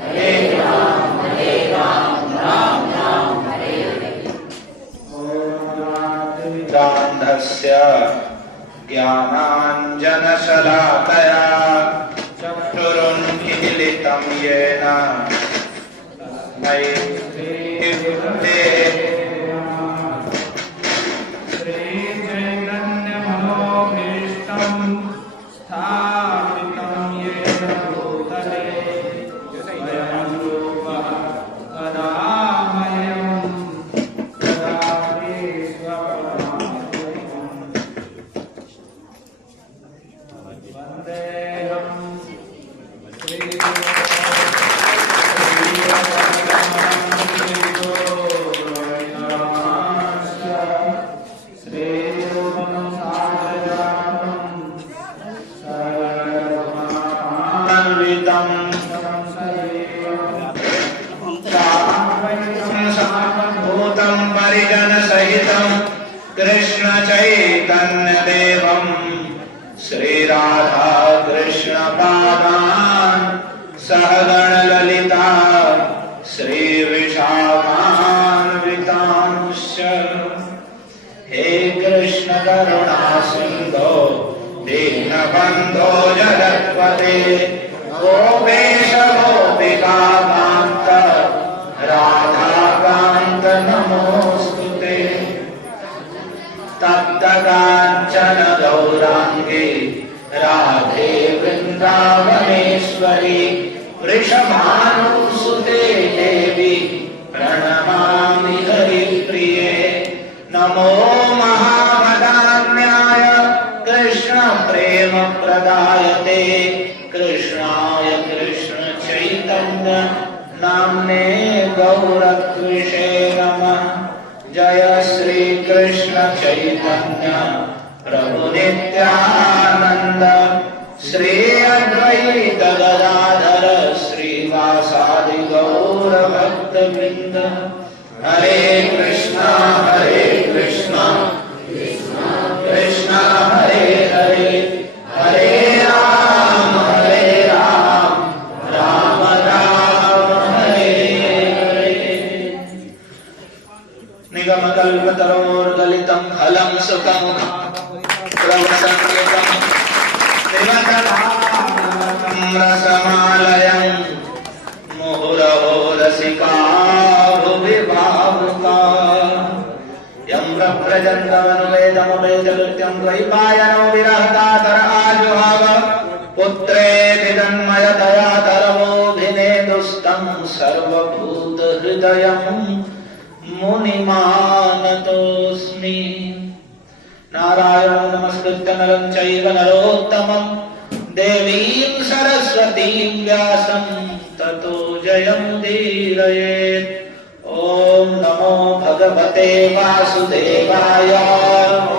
हरे राम राम राम हरे हरे। गान्धस्य ज्ञानाञ्जनशलाकया चक्षुरुन्मीलितं येन तस्मै श्रीगुरवे श्रीचैतन्यमनोभीष्टं स्थापितं येन भूतले स्वयं रूपः कदा मह्यं ददाति स्वपदान्तिकम्। वन्देऽहं भूतं परिजन सहितं कृष्ण चैतन्य देवं श्री राधा कृष्ण पादान् सहगण ललिता श्री विशाखान्वितांश्च। हे कृष्ण करुणा सिन्धो दीनबन्धो जगत्पते गोपेश गोपिका कान्त राधाकान्त नमोऽस्तुते। तप्त काञ्चन गौराङ्गी राधे वृन्दावनेश्वरी वृषभानुसुते देवी प्रणमामि हरिप्रिये। नमो महामदान्याय कृष्ण प्रेम प्रदायते कृष्णाय कृष्ण चैतन्य नाम्ने गौरत्विषे नमः। जय श्री कृष्ण चैतन्य प्रभु नित्यानंद श्री अद्वैत गदाधर श्रीवासादि गौर भक्तवृंद। हरे कृष्णा कृष्णा हरे हरे हरे राम राम राम हरे हरे। निगमकल्पतरोर्गलितं फलं सुखमुखं प्रवसन्त्यं त्रिवदनामृतं रसमालयं मुहुरहो रसिका भुवि भावुका। यं प्रव्रजन्तमनुवेदमुपेतकृत्यं द्वैपायनो विरहकातर आजुहाव पुत्रेति तन्मयतया तरवोऽभिनेदुस्तं सर्वभूतहृदयं मुनिमानतोऽस्मि। नारायणं नमस्कृत्य नरं चैव नरोत्तमं देवीं सरस्वतीं व्यासं ततो जयमुदीरयेत्। ॐ नमो भगवते वासुदेवाय। ॐ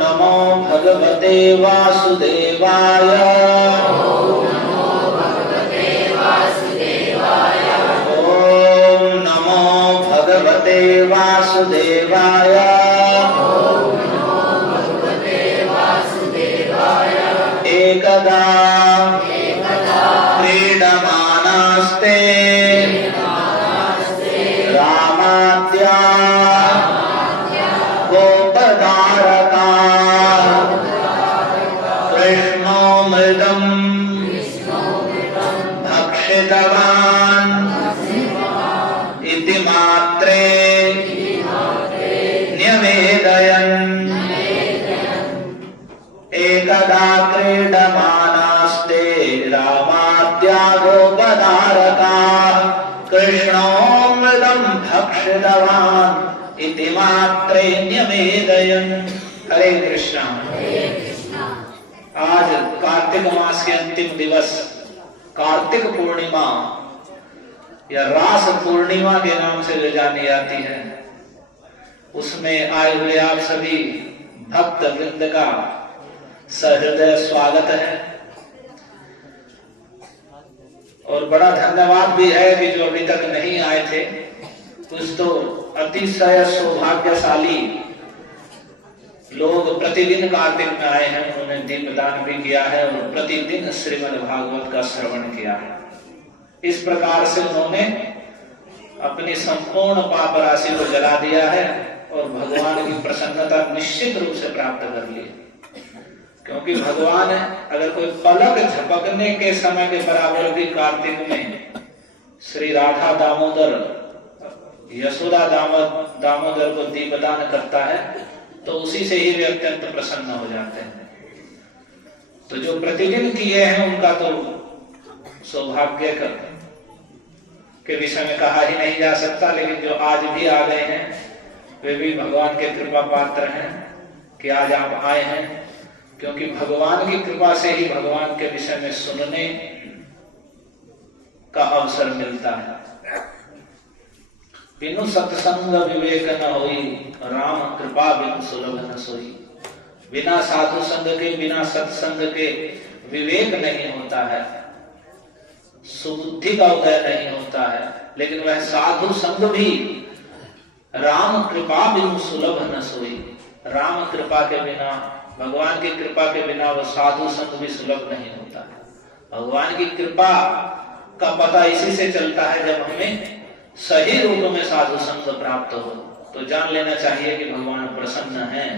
नमो भगवते वासुदेवाय। ॐ नमो भगवते वासुदेवाय। एकदा क्रीडमानास्ते रामाद्या गोपदारका कृष्णो मृदं भक्षितवान् इति मात्रे न्यवेदयन्। एकदा क्रीडमानास्ते रामाद्या गोपदारकाः कृष्णोऽमृतं भक्षितवान् इति मात्रे न्यवेदयन्। हरे कृष्णा। आज कार्तिक मास के अंतिम दिवस कार्तिक पूर्णिमा या रास पूर्णिमा के नाम से जो जानी जाती है, उसमें आए हुए आप सभी भक्त वृंद का सहृदय स्वागत है। और बड़ा धन्यवाद भी है कि जो अभी तक नहीं आए थे, कुछ तो अतिशय सौभाग्यशाली लोग प्रतिदिन कार्तिक में आए हैं, उन्होंने दीपदान भी किया है और प्रतिदिन श्रीमद् भागवत का श्रवण किया है। इस प्रकार से उन्होंने अपनी संपूर्ण पाप राशि को जला दिया है और भगवान की प्रसन्नता निश्चित रूप से प्राप्त कर ली। क्योंकि भगवान अगर कोई पलक झपकने के समय के बराबर भी कार्तिक में श्री राधा दामोदर, यशोदा दामोदर को दीपदान करता है तो उसी से ही वे अत्यंत प्रसन्न हो जाते हैं। तो जो प्रतिदिन किए हैं उनका तो सौभाग्य के विषय में कहा ही नहीं जा सकता, लेकिन जो आज भी आ गए हैं वे भी भगवान के कृपा पात्र हैं कि आज आप आए हैं, क्योंकि भगवान की कृपा से ही भगवान के विषय में सुनने का अवसर मिलता है। बिनु सत्संग विवेक न होई, राम कृपा बिनु सुलभ न सोई। बिना साधु संग के, बिना सत्संग के विवेक नहीं होता है, सुबुद्धि का उदय नहीं होता है। लेकिन वह साधु संग भी राम कृपा बिनु सुलभ न सोई। राम कृपा के बिना, भगवान की कृपा के बिना वह साधु संग भी सुलभ नहीं होता है। भगवान की कृपा का पता इसी से चलता है जब हमें सही रूप में साधु संग प्राप्त हो, तो जान लेना चाहिए कि भगवान प्रसन्न हैं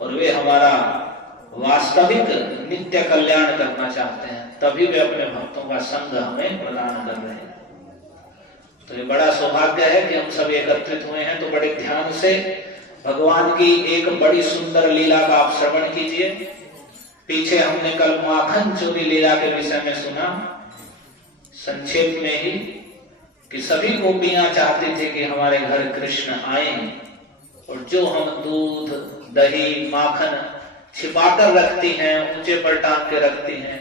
और वे हमारा वास्तविक नित्य कल्याण करना चाहते हैं, तभी वे अपने भक्तों का संग हमें प्रदान कर रहे हैं। तो ये बड़ा सौभाग्य है कि हम सब एकत्रित हुए हैं। तो बड़े ध्यान से भगवान की एक बड़ी सुंदर लीला का आप श्रवण कीजिए। पीछे हमने कल माखन चोरी लीला के विषय में सुना संक्षेप में ही, कि सभी गोपियां चाहती थी कि हमारे घर कृष्ण आए और जो हम दूध, दही, माखन छिपाकर रखती हैं, ऊंचे पर टांग के रखती हैं,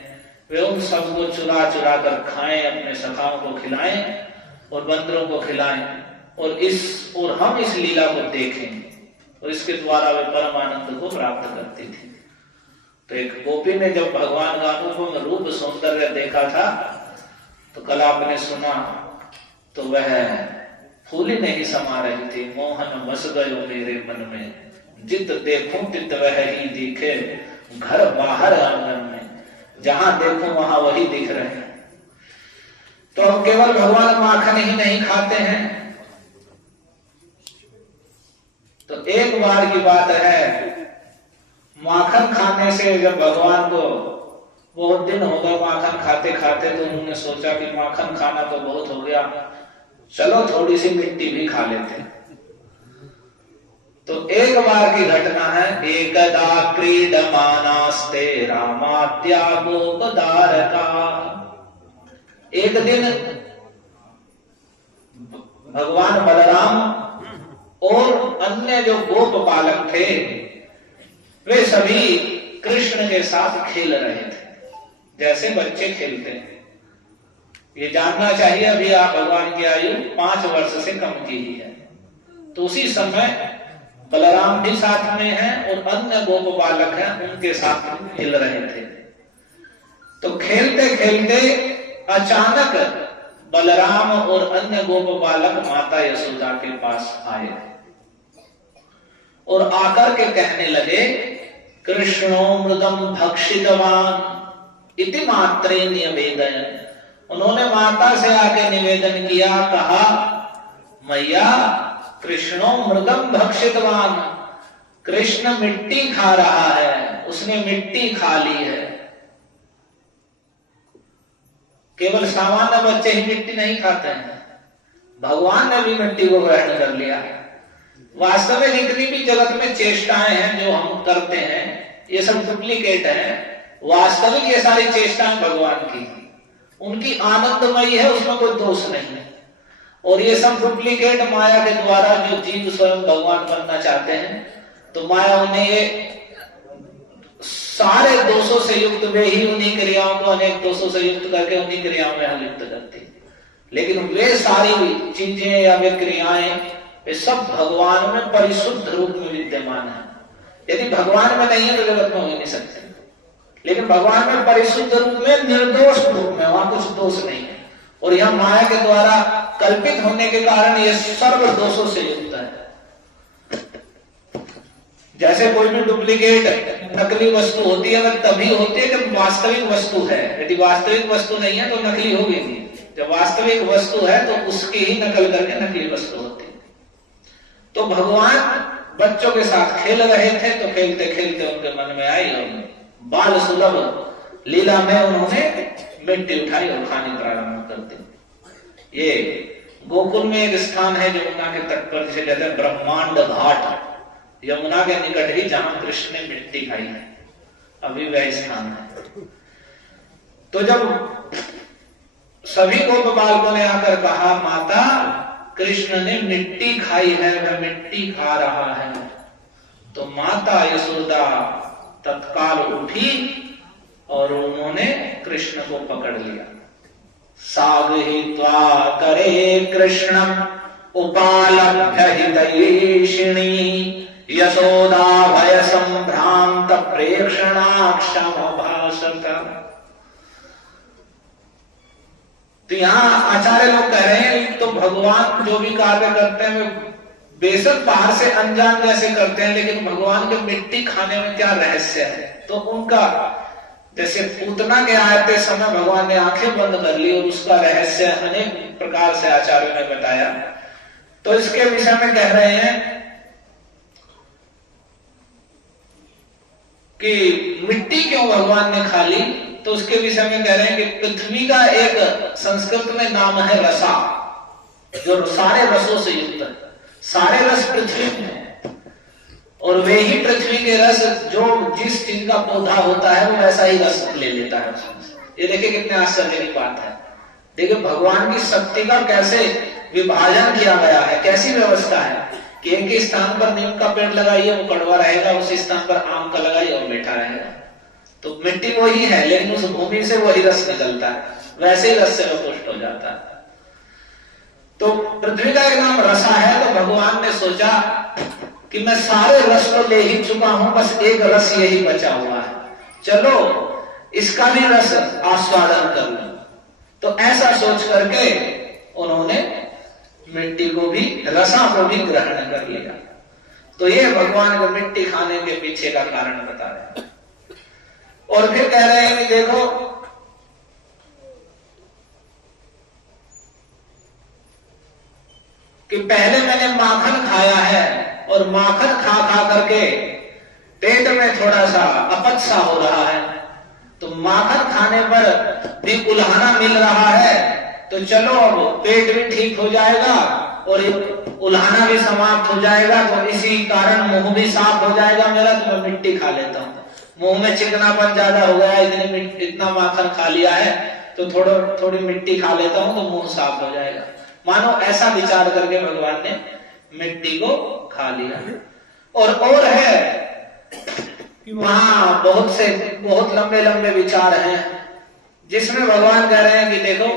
वे उन सबको चुरा चुरा कर खाएं, अपने सखाओं को खिलाएं और बंदरों को खिलाएं और हम इस लीला को देखें और इसके द्वारा वे परम आनंद को प्राप्त करती थी। तो एक गोपी ने जब भगवान का अनुपम रूप सौंदर्य देखा था तो कल आपने सुना, तो वह फूली नहीं समा रही थी। मोहन बस गयो मेरे मन में, जित देखूं तित वह ही दिखे, घर बाहर आंगन में, जहां देखूं वहां वही दिख रहे हैं। तो अब केवल भगवान माखन ही नहीं खाते हैं। तो एक बार की बात है, माखन खाने से जब भगवान को बहुत दिन हो गए माखन खाते खाते, तो उन्होंने सोचा कि माखन खाना तो बहुत हो गया, चलो थोड़ी सी मिट्टी भी खा लेते। तो एक बार की घटना है, एकदा क्रीडमानास्ते रामाद्या गोपदारका। एक दिन भगवान बलराम और अन्य जो गोप बालक थे वे सभी कृष्ण के साथ खेल रहे थे, जैसे बच्चे खेलते हैं। ये जानना चाहिए अभी आप भगवान की आयु 5 वर्ष से कम की ही है। तो उसी समय बलराम भी साथ में हैं और अन्य गोप बालक हैं, उनके साथ खेल रहे थे। तो खेलते खेलते अचानक बलराम और अन्य गोप बालक माता यशोदा के पास आए और आकर के कहने लगे, कृष्णो मृदम भक्षितवान इति मात्रे निवेदन। उन्होंने माता से आके निवेदन किया, कहा, मैया कृष्णो मृदम भक्षितवान, कृष्ण मिट्टी खा रहा है, उसने मिट्टी खा ली है। केवल सामान्य बच्चे ही मिट्टी नहीं खाते हैं, भगवान ने भी मिट्टी को ग्रहण कर लिया है। वास्तव में जितनी भी जगत में चेष्टाएं हैं जो हम करते हैं, ये सब डुप्लीकेट है। वास्तविक ये सारी चेष्टाएं भगवान की, उनकी आनंदमयी है, उसमें कोई दोष नहीं है। और ये सब डुप्लीकेट माया के द्वारा जो जीव स्वयं भगवान बनना चाहते हैं, तो माया उन्हें ये सारे दोषों से युक्त, वे ही उन्हीं क्रियाओं को अनेक दोषों से युक्त करके उन्हीं क्रियाओं में लिप्त करती। लेकिन वे सारी चीजें या वे क्रियाएं, वे सब भगवान में परिशुद्ध रूप में विद्यमान है। यदि भगवान में नहीं है तो जगत में हो नहीं सकते, लेकिन भगवान में परिशुद्ध रूप में, निर्दोष रूप में, वहां कुछ दोष नहीं है। और यह माया के द्वारा कल्पित होने के कारण यह सर्व दोषों से युक्त है। जैसे कोई भी डुप्लीकेट नकली वस्तु होती है वह तभी होती है जब वास्तविक वस्तु है। यदि वास्तविक वस्तु नहीं है तो नकली होगी नहीं। जब वास्तविक वस्तु है तो उसकी ही नकल करके नकली वस्तु होती है। तो भगवान बच्चों के साथ खेल रहे थे, तो खेलते खेलते उनके मन में आई और बाल सुलभ लीला में उन्होंने मिट्टी उठाई और खानी प्रारंभ कर दी। ये गोकुल में एक स्थान है यमुना के तट पर, जिसे कहते हैं ब्रह्मांड घाट, यमुना के निकट ही, जहां कृष्ण ने मिट्टी खाई है, अभी वह स्थान है। तो जब सभी गोप बालकों ने आकर कहा माता कृष्ण ने मिट्टी खाई है, वह मिट्टी खा रहा है, तो माता यशोदा तत्काल उठी और उन्होंने कृष्ण को पकड़ लिया। सागहित्वा करे कृष्णम उपालभ्य हितैषिणी यशोदा भय संभ्रांत प्रेक्षणाक्षमभाषत। तो यहाँ आचार्य लोग कह रहे हैं तो भगवान जो भी कार्य करते हैं वे बेशक बाहर से अनजान जैसे करते हैं, लेकिन भगवान के मिट्टी खाने में क्या रहस्य है। तो उनका जैसे पूतना के आते समय भगवान ने आंखें बंद कर ली और उसका रहस्य अनेक प्रकार से आचार्यों ने बताया। तो इसके विषय में कह रहे हैं कि मिट्टी क्यों भगवान ने खा ली, तो उसके विषय में कह रहे हैं कि पृथ्वी का एक संस्कृत में नाम है रसा, जो सारे रसों से युक्त है। सारे रस पृथ्वी में है और वे ही पृथ्वी के रस, जो जिस चीज का पौधा होता है वो वैसा ही रस ले लेता है। ये देखिए कितने आश्चर्य की बात है। देखिए भगवान की शक्ति का कैसे विभाजन किया गया है, कैसी व्यवस्था है कि एक ही स्थान पर नीम का पेड़ लगाइए वो कड़वा रहेगा, उसी स्थान पर आम का लगाइए और मीठा रहेगा। तो मिट्टी वही है लेकिन उस भूमि से वही रस निकलता है, वैसे ही रस से वह पुष्ट हो जाता है। तो पृथ्वी का एक नाम रसा है। तो भगवान ने सोचा कि मैं सारे रस तो ले ही चुका हूं, बस एक रस यही बचा हुआ है, चलो इसका भी रस आस्वादन कर लूं। तो ऐसा सोच करके उन्होंने मिट्टी को भी, रसा को भी ग्रहण कर लिया। तो ये भगवान को मिट्टी खाने के पीछे का कारण बता रहे हैं। और फिर कह रहे हैं कि देखो कि पहले मैंने माखन खाया है और माखन खा खा करके पेट में थोड़ा सा अपच सा हो रहा है, तो माखन खाने पर भी उल्हाना मिल रहा है, तो चलो अब पेट भी ठीक हो जाएगा और उल्हाना भी समाप्त हो जाएगा, तो इसी कारण मुंह भी साफ हो जाएगा मेरा, तो मैं मिट्टी खा लेता हूं। मुंह में चिकनापन ज्यादा हो गया, इतना माखन खा लिया है तो थोड़ी मिट्टी खा लेता हूं तो मुंह साफ हो जाएगा। मानो ऐसा विचार करके भगवान ने मिट्टी को खा लिया। और है वहां बहुत लंबे लंबे विचार हैं, जिसमें भगवान कह रहे हैं कि देखो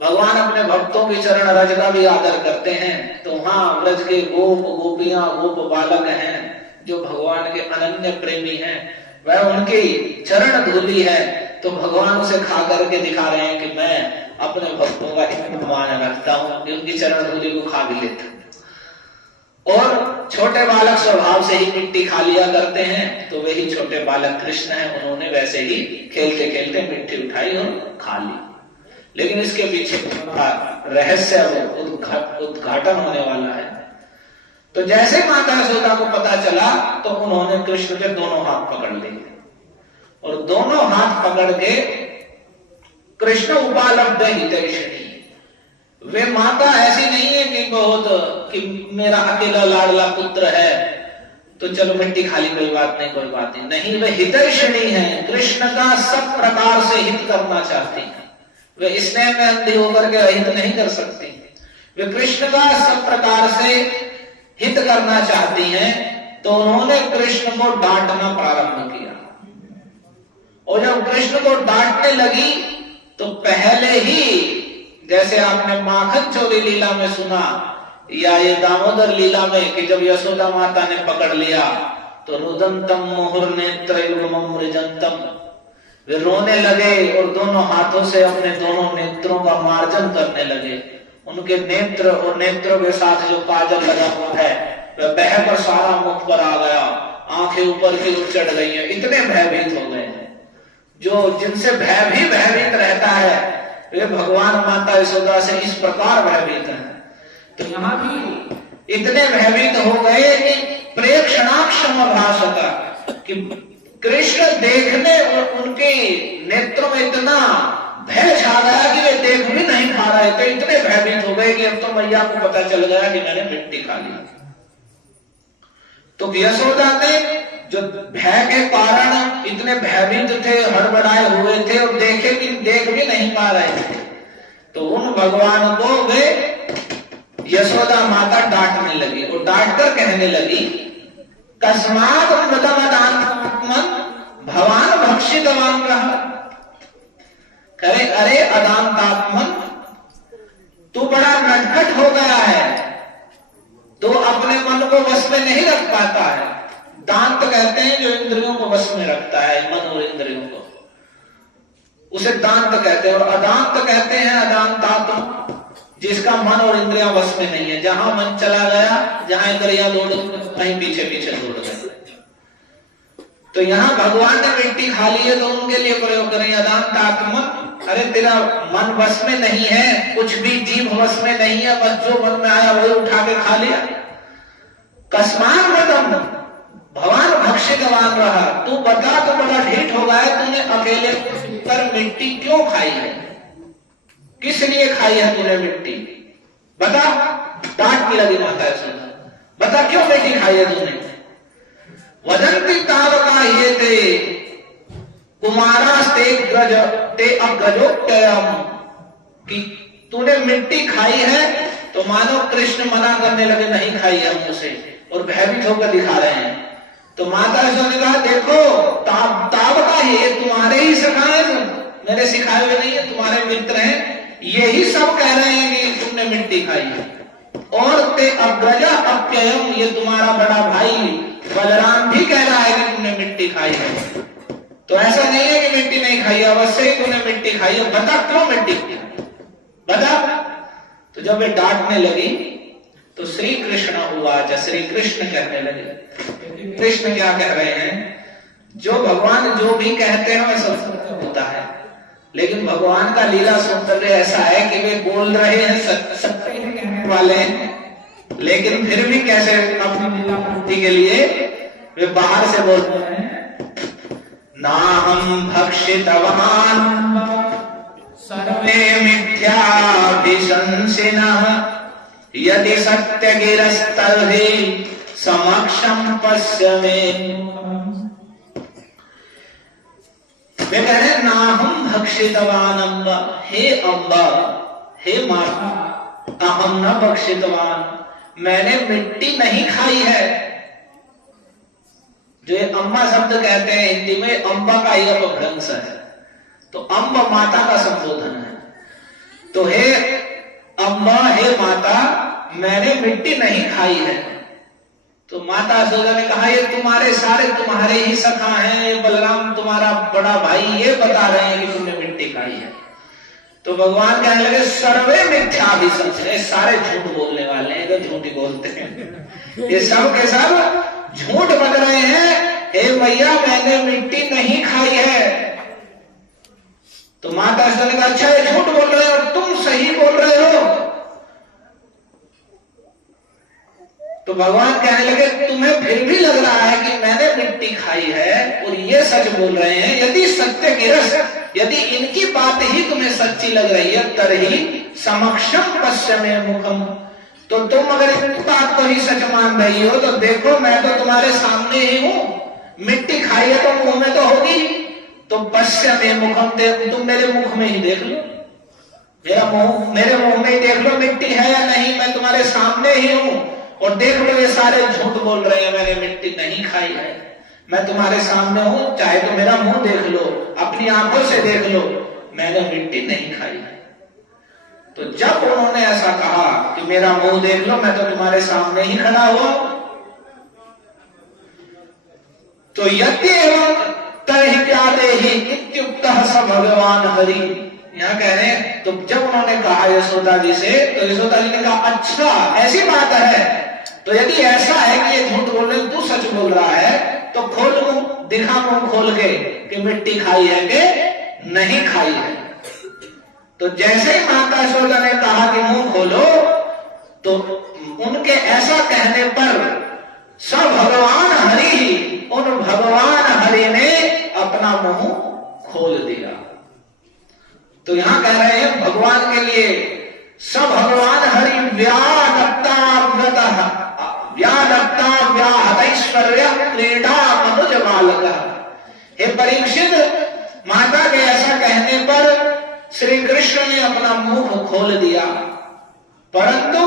भगवान अपने भक्तों के चरण रज का भी आदर करते हैं। तो वहां ब्रज के गोप गोपियां गोप बालक हैं जो भगवान के अनन्य प्रेमी हैं, वह उनकी चरण धूलि है। तो भगवान उसे खा करके दिखा रहे हैं कि मैं अपने भक्तों का इतना मान रखता हूं कि उनकी चरण धूलि को खा भी लेता हूं। और छोटे बालक स्वभाव से ही मिट्टी खा लिया करते हैं, तो वही छोटे बालक कृष्ण हैं, उन्होंने वैसे ही खेलते खेलते मिट्टी उठाई और खा ली। लेकिन इसके पीछे रहस्य उद्घाटन होने वाला है। तो जैसे माता यशोदा को पता चला तो उन्होंने कृष्ण के दोनों हाथ पकड़ लिए और दोनों हाथ पकड़ के कृष्ण उपालब्ध हितैषिणी। वे माता ऐसी नहीं है कि मेरा अकेला लाडला पुत्र है तो चलो मिट्टी खाली, कोई बात नहीं। नहीं, वे हितैषिणी है, कृष्ण का सब प्रकार से हित करना चाहती है। वे स्नेह में अंधी होकर के अहित नहीं कर सकती, वे कृष्ण का सब प्रकार से हित करना चाहती हैं। तो उन्होंने कृष्ण को डांटना प्रारंभ किया और जब कृष्ण को डांटने लगी तो पहले ही, जैसे आपने माखन चोरी लीला में सुना या ये दामोदर लीला में कि जब यशोदा माता ने पकड़ लिया तो रुदंतम मुहुर्नेत्र युग्मम मृजंतम, वे रोने लगे और दोनों हाथों से अपने दोनों नेत्रों का मार्जन करने लगे। उनके नेत्र और नेत्रों के साथ जो काजल लगा हुआ है वह बह कर सारा मुख पर आ गया आंखें ऊपर की ओर चढ़ गई हैं, इतने भयभीत हो गए हैं। जो जिनसे भयभीत रहता है वे भगवान माता यशोदा से इस प्रकार भयभीत हैं। तो यहाँ भी इतने भयभीत हो गए कि प्रेक्षणाक्षम भाषता, कि कृष्ण देखने और उनके नेत्रों में इतना भय छा गया कि वे देख भी नहीं पा रहे थे। इतने भयभीत हो गए कि अब तो मैया को पता चल गया कि मैंने मिट्टी खा ली। तो यशोदा ने जो भय के कारण इतने भयभीत थे, हड़बड़ाए हुए थे और देख भी नहीं पा रहे थे, तो उन भगवान को वे यशोदा माता डांटने लगी और डांट कर कहने लगी, कस्मात मृतमदान्तमन भवान भक्षितवान रहा। करे अरे अदांतात्मन, तू बड़ा नटखट हो गया है, तो अपने मन को वश में नहीं रख पाता है। दांत कहते हैं जो इंद्रियों को वश में रखता है, मन और इंद्रियों को, उसे दांत कहते हैं। और अदांत कहते हैं अदांतात्म, जिसका मन और इंद्रियां वश में नहीं है। जहां मन चला गया, जहां इंद्रियां दौड़ कहीं पीछे पीछे दौड़ गए। तो यहाँ भगवान ने मिट्टी खा ली है तो उनके लिए प्रयोग करें अदांतात्मन। अरे तेरा मन वश में नहीं है, कुछ भी जीव वश में नहीं है, बस जो मन में आया वही उठा के खा लिया। कस्मान मृतम भगवान भक्षितवान रहा, तू बता, तो बड़ा ढीठ हो गया, तूने अकेले पर मिट्टी क्यों खाई है? किस लिए खाई है तूने मिट्टी? बता। डांटने लगी माता यशोदा, बता क्यों मिट्टी खाई है तूने? वदंती तावका ये ते कुमारास्ते ग्रज ते अग्रजोक्तयम, कि तूने मिट्टी खाई है तो मानो कृष्ण मना करने लगे, नहीं खाई है मुझसे, और भयभीत होकर दिखा रहे हैं। तो माता यशोदा ने कहा, देखो तावका ये तुम्हारे ही सिखाए, मेरे सिखाए हुए नहीं है, तुम्हारे मित्र हैं, यही सब कह रहे हैं कि तुमने मिट्टी खाई है। और ते अग्रजा अप्ययम, ये तुम्हारा बड़ा भाई बलराम भी कह रहा है कि तुमने मिट्टी खाई है। तो ऐसा नहीं है कि मिट्टी नहीं खाई, अवश्य ही तूने मिट्टी खाई है, बता क्यों मिट्टी खाई, बता। तो जब वे डांटने लगी तो श्री कृष्ण हुआ, श्री कृष्ण कहने लगे। कृष्ण क्या कह रहे हैं? जो भगवान जो भी कहते हैं वह सब होता है, लेकिन भगवान का लीला सौंदर्य ऐसा है कि वे बोल रहे हैं सत्य कहने वाले हैं, लेकिन फिर भी कैसे अपनी लीला पूर्ति के लिए वे बाहर से बोल रहे हैं, ना हम भक्षितवान सर्वे मिथ्याभिशंसिनः यदि सत्य गिरस्तर्हि समक्षम पश्य मे। वे कह रहे ना हम भक्षितवान अम्बा, हे अम्बा, हे माता, अहम न भक्षितवान, मैंने मिट्टी नहीं खाई है। जो ये अम्बा शब्द कहते हैं हिंदी में, अम्बा का ही अपभ्रंश है, तो अम्ब माता का संबोधन है। तो हे अम्बा, हे माता, मैंने मिट्टी नहीं खाई है। तो माता यशोदा ने कहा, ये तुम्हारे ही सखा हैं, ये बलराम तुम्हारा बड़ा भाई, ये बता रहे हैं कि तुमने मिट्टी खाई है। तो भगवान कहने लगे, सर्वे मिथ्याभिशंसिनः, सारे झूठ बोलने वाले हैं, तो झूठ ही बोलते हैं, ये सब के सब झूठ बन रहे हैं। हे भैया, मैंने मिट्टी नहीं खाई है। तो माता यशोदा ने कहा, अच्छा ये झूठ बोल रहे हो, तुम सही बोल रहे हो। तो भगवान कहने लगे, तुम्हें फिर भी लग रहा है कि मैंने मिट्टी खाई है और ये सच बोल रहे हैं, यदि सत्य की रस, यदि इनकी बात ही तुम्हें सच्ची लग रही है, तरही समक्षम पश्य मे मुखम, तो तुम अगर इनकी बात को ही सच मान रही हो तो देखो, मैं तो तुम्हारे सामने ही हूं। मिट्टी खाई है तो मुंह में तो होगी, तो पश्य मे मुखम, तुम मेरे मुख में ही देख लो, मेरे मुंह में ही देख लो मिट्टी है या नहीं, मैं तुम्हारे सामने ही हूं। और देख लो, ये सारे झूठ बोल रहे हैं, मैंने मिट्टी नहीं खाई है, मैं तुम्हारे सामने हूं, चाहे तो मेरा मुंह देख लो, अपनी आंखों से देख लो, मैंने मिट्टी नहीं खाई है। तो जब उन्होंने ऐसा कहा कि मेरा मुंह देख लो, मैं तो तुम्हारे सामने ही खड़ा हुआ, तो यद्येवं तर्हि ज्ञातेहि इत्युक्तः स भगवान हरि। यहाँ कह रहे हैं, तो जब उन्होंने कहा यशोदा जी से, तो यशोदा जी ने कहा, अच्छा ऐसी बात है, तो यदि ऐसा है कि ये झूठ बोल रहे, तू सच बोल रहा है, तो खोल मुंह, दिखा मुंह खोल के कि मिट्टी खाई है कि नहीं खाई है। तो जैसे ही माता यशोदा ने कहा कि मुंह खोलो, तो उनके ऐसा कहने पर सब भगवान हरि, उन भगवान हरि ने अपना मुंह खोल दिया। तो यहां कह रहे हैं भगवान के लिए सब भगवान हरि व्यादत्ता व्याहतैश्वर्य क्रीडा मनुज बालक। हे परीक्षित, माता के ऐसा कहने पर श्री कृष्ण ने अपना मुंह खोल दिया, परंतु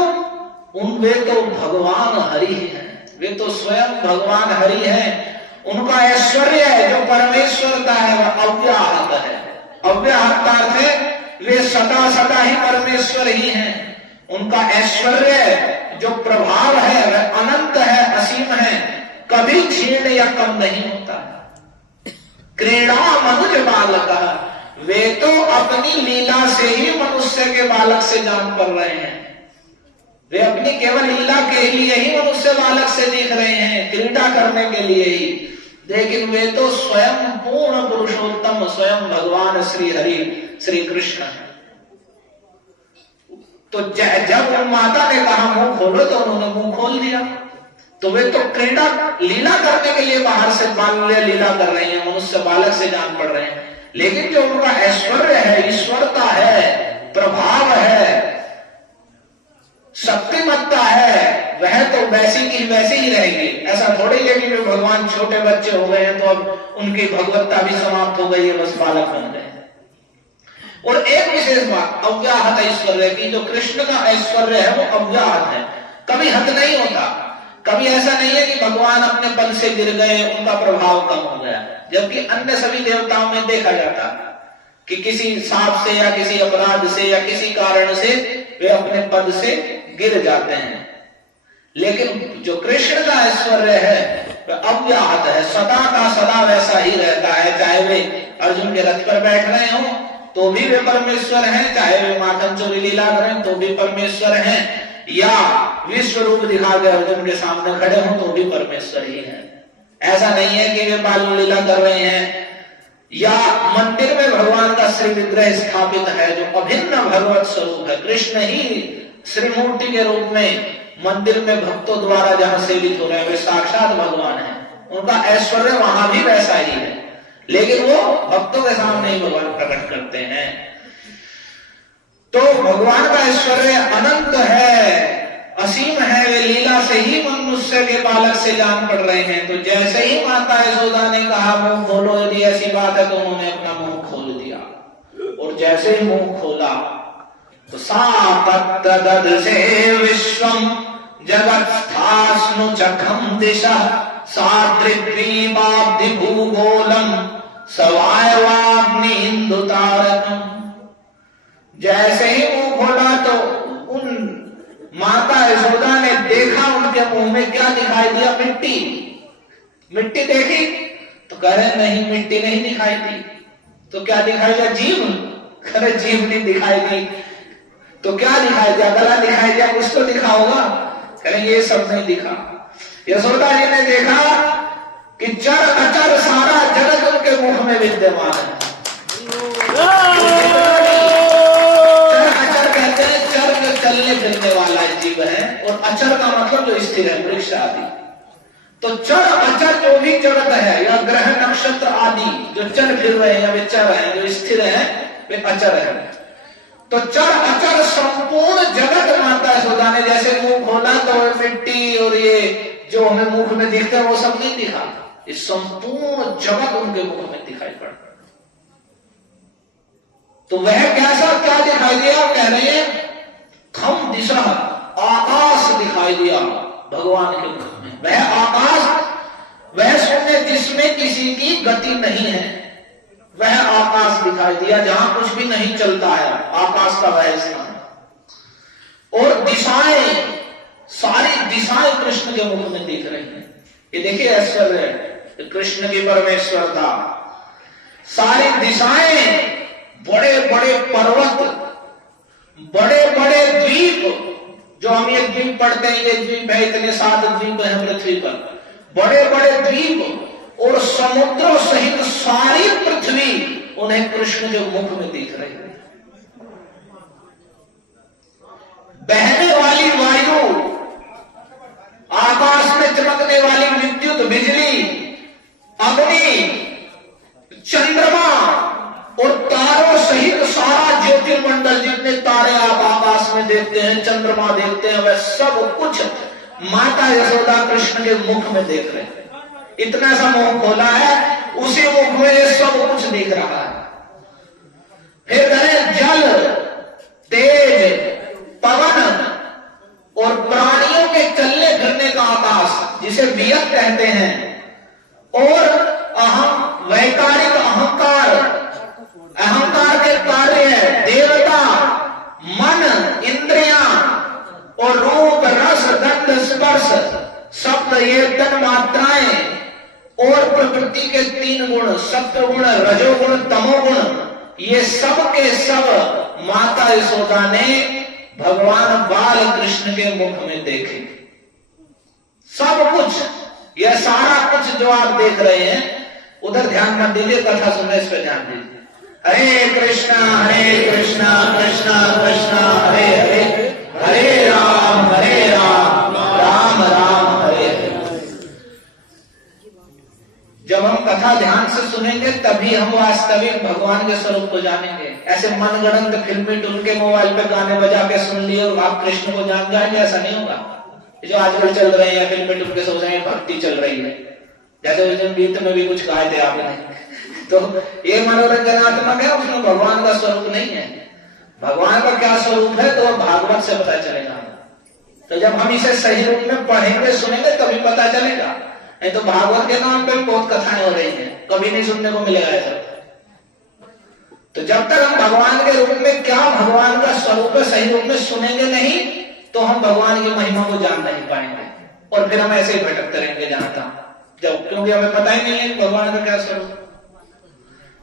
वे तो भगवान हरि हैं, वे तो स्वयं भगवान हरि हैं। उनका ऐश्वर्य है जो परमेश्वर का है वह अव्याहत है। अव्याहत अर्थ है वे सदा सदा ही परमेश्वर ही हैं। उनका ऐश्वर्य जो प्रभाव है वह अनंत है, असीम है, कभी क्षीण या कम नहीं होता। क्रीड़ा मनुज बालक, वे तो अपनी लीला से ही मनुष्य के बालक से जान पड़ रहे हैं। वे अपनी केवल लीला के लिए ही मनुष्य बालक से दिख रहे हैं, क्रीड़ा करने के लिए ही, लेकिन वे तो स्वयं पूर्ण पुरुषोत्तम स्वयं भगवान श्री हरि श्री कृष्ण है। तो जब माता ने कहा मुंह खोलो तो उन्होंने मुंह खोल दिया। तो वे तो क्रीड़ा लीला करने के लिए बाहर से बाल्य लीला कर रहे हैं, मनुष्य बालक से जान पड़ रहे हैं, लेकिन जो उनका ऐश्वर्य है, ईश्वरता है, प्रभाव है, शक्तिमत्ता है, वह तो वैसी की वैसी ही रहेगी। ऐसा थोड़ी है कि जो भगवान छोटे बच्चे हो गए हैं तो अब उनकी भगवत्ता भी समाप्त हो गई है, बस बालक बन गए। और एक विशेष बात अव्याहत ऐश्वर्य की, जो कृष्ण का ऐश्वर्य है वो अव्याहत है, कभी हद नहीं होता। कभी ऐसा नहीं है कि भगवान अपने पद से गिर गए, उनका प्रभाव कम हो गया, जबकि अन्य सभी देवताओं में देखा जाता कि किसी सांप से या किसी अपराध से या किसी कारण से वे अपने पद से गिर जाते हैं। लेकिन जो कृष्ण का ऐश्वर्य है वह अव्याहत है, सदा का सदा वैसा ही रहता है। चाहे वे अर्जुन के रथ पर बैठ रहे हो तो भी वे परमेश्वर हैं, चाहे वे माखन चोरी लीला करें तो भी परमेश्वर हैं, या विश्व रूप दिखा के अर्जुन के सामने खड़े हो तो भी परमेश्वर ही है। ऐसा नहीं है कि वे बाल लीला कर रहे हैं, या मंदिर में भगवान का श्री विग्रह स्थापित है जो अभिन्न भगवत स्वरूप है। कृष्ण ही श्रीमूर्ति के रूप में मंदिर में भक्तों द्वारा जहां सेवित हो रहे हैं वे साक्षात भगवान है। उनका ऐश्वर्य वहां भी वैसा ही है, लेकिन वो भक्तों के सामने ही भगवान प्रकट करते हैं। तो भगवान का ऐश्वर्य अनंत है, असीम है, वे लीला से ही मनुष्य के बालक से जान पड़ रहे हैं। तो जैसे ही माता यशोदा ने कहा मुंह खोलो, यदि ऐसी बात है तो उन्होंने अपना मुंह खोल दिया। और जैसे ही मुंह खोला तो सातददसे विश्वम जगत्स्थास्नु चखम दिशा साद्रिद्वीपाब्धि भूगोलम सवायवाग्नि इंदु तारकम। जैसे ही मुंह खोला तो उन माता यशोदा ने देखा उनके मुंह में क्या दिखाई दिया, मिट्टी। मिट्टी देखी तो कह रहे नहीं, मिट्टी नहीं दिखाई दी। तो क्या दिखाई दिया? जीभ। अरे जीभ नहीं दिखाई दी तो क्या दिखाई दिया? गला दिखाई दिया, कुछ तो दिखा होगा। कहेंगे ये सब नहीं दिखा। यशोदा जी ने देखा कि चर अचर सारा जगत उनके मुख में विद्यमान है। अचर कहते हैं चर जो चलने फिरने वाला जीव है, और अचर का मतलब जो स्थिर है, वृक्ष आदि। तो चर अचर जो भी जगत है या ग्रह नक्षत्र आदि जो चल फिर रहे हैं या वे चर हैं, जो स्थिर हैं, वे अचर है। तो चर अचर संपूर्ण जगत माता यशोदा ने जैसे मुंह खोला तो मिट्टी और ये जो हमें मुख में दिखता है वो सब नहीं दिखा, इस संपूर्ण जगत उनके मुख में दिखाई पड़ा। तो वह कैसा क्या दिखाई दिया? कह रहे हैं खम दिशा, आकाश दिखाई दिया भगवान के मुख में। वह आकाश, वह शून्य जिसमें किसी की गति नहीं है, वह आकाश दिखाई दिया जहां कुछ भी नहीं चलता है, आकाश का वह स्थान। और दिशाएं, सारी दिशाएं कृष्ण के मुख में दिख रही हैं। ये देखिए ऐश्वर्य कृष्ण की परमेश्वरता। सारी दिशाएं, बड़े बड़े पर्वत, बड़े बड़े द्वीप, जो हम ये द्वीप पढ़ते हैं, ये द्वीप है, इतने 7 द्वीप हैं पृथ्वी पर, बड़े बड़े द्वीप, और समुद्रों सहित सारी पृथ्वी उन्हें कृष्ण के मुख में दिख रही है। बहने वाली वायु, आकाश में चमकने वाली विद्युत बिजली, अग्नि, चंद्रमा और तारों सहित सारा ज्योतिर्मंडल, जितने तारे आप आकाश में देखते हैं, चंद्रमा देखते हैं, वह सब कुछ माता यशोदा कृष्ण के मुख में देख रहे हैं। इतना सा मुंह खोला है, उसी मुख में ये सब कुछ दिख रहा है। फिर करें जल, तेज, पवन और प्राणियों के चलने फिरने का आकाश, जिसे वियत कहते हैं, और अहम, वैकारिक अहंकार, अहंकार के कार्य, देवता, मन, इंद्रियां और रूप, रस, गंध, स्पर्श, शब्द, ये तन मात्राएं और प्रकृति के 3 गुण, सत्व गुण, रजोगुण, तमोगुण, ये सब के सब माता यशोदा ने भगवान बाल कृष्ण के मुख में देखे। सब कुछ, यह सारा कुछ जो आप देख रहे हैं, उधर ध्यान मत दीजिए, कथा सुनने इस पर ध्यान दीजिए। हरे कृष्णा कृष्णा कृष्णा हरे हरे, हरे राम राम राम हरे हरे। जब हम कथा ध्यान से सुनेंगे तभी हम वास्तविक भगवान के स्वरूप को जानेंगे। ऐसे मनगढ़ंत फिल्मी टूल के मोबाइल पे गाने बजा के सुन लिए और आप कृष्ण को जान जाएंगे, ऐसा नहीं होगा। जो आजकल चल रहे हैं फिल्मी टूल के, सोच रहे हैं भक्ति चल रही है, जैसे उस दिन गीत में भी कुछ गाए थे आपने, तो ये मनोरंजनात्मक है, उसमें भगवान का स्वरूप नहीं है। भगवान का क्या स्वरूप है तो भागवत से पता चलेगा। तो जब हम इसे सही रूप में पढ़ेंगे, सुनेंगे, तभी पता चलेगा। नहीं तो भागवत के नाम पे बहुत कथाएं हो रही हैं, कभी नहीं सुनने को मिलेगा ऐसा। तो जब तक हम भगवान के रूप में क्या भगवान का स्वरूप है सही रूप में सुनेंगे नहीं, तो हम भगवान की महिमा को जान नहीं पाएंगे, और फिर हम ऐसे ही भटकते रहेंगे जहां तक, जब क्योंकि हमें पता ही नहीं है भगवान का क्या स्वरूप।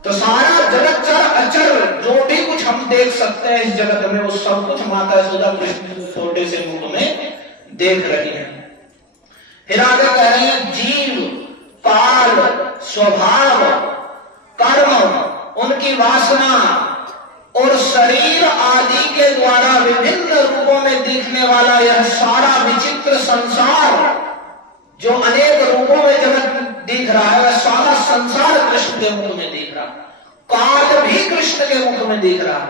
तो सारा जगत चर अचर जो भी कुछ हम देख सकते हैं इस जगत में, वो सब कुछ माता यशोदा कृष्ण छोटे से मुख में देख रही है। फिर आगे कह रहे हैं जीव, काल, स्वभाव, कर्म, उनकी वासना और शरीर आदि के द्वारा विभिन्न रूपों में दिखने वाला यह सारा विचित्र संसार, जो अनेक रूपों में जगत दिख रहा है, वह सारा संसार कृष्ण के मुख में दिख रहा। काल भी कृष्ण के मुख में दिख रहा।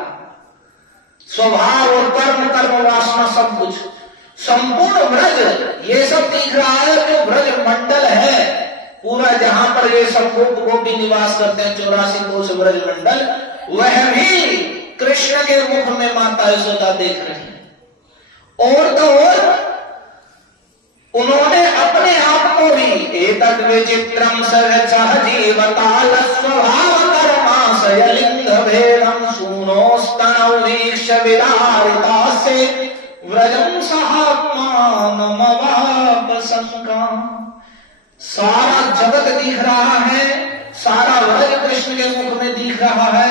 स्वभाव और कर्म, कर्म वासना, सब कुछ, संपूर्ण ब्रज ये सब दिख रहा है। जो ब्रज मंडल है पूरा, जहां पर ये सब गोपी निवास करते हैं, 84 कोष ब्रज मंडल, वह भी कृष्ण के मुख में माता यशोदा देख रही है। और तो और उन्होंने अपने आप को भी एतद् विचित्रम सहजीवताल स्वभाव कर्माशय लिंग भेदम सूनोस्तनौ वीक्ष विदारितास्य व्रजं सहात्मानमवापसंका। सारा जगत दिख रहा है, सारा व्रज कृष्ण के मुख में दिख रहा है,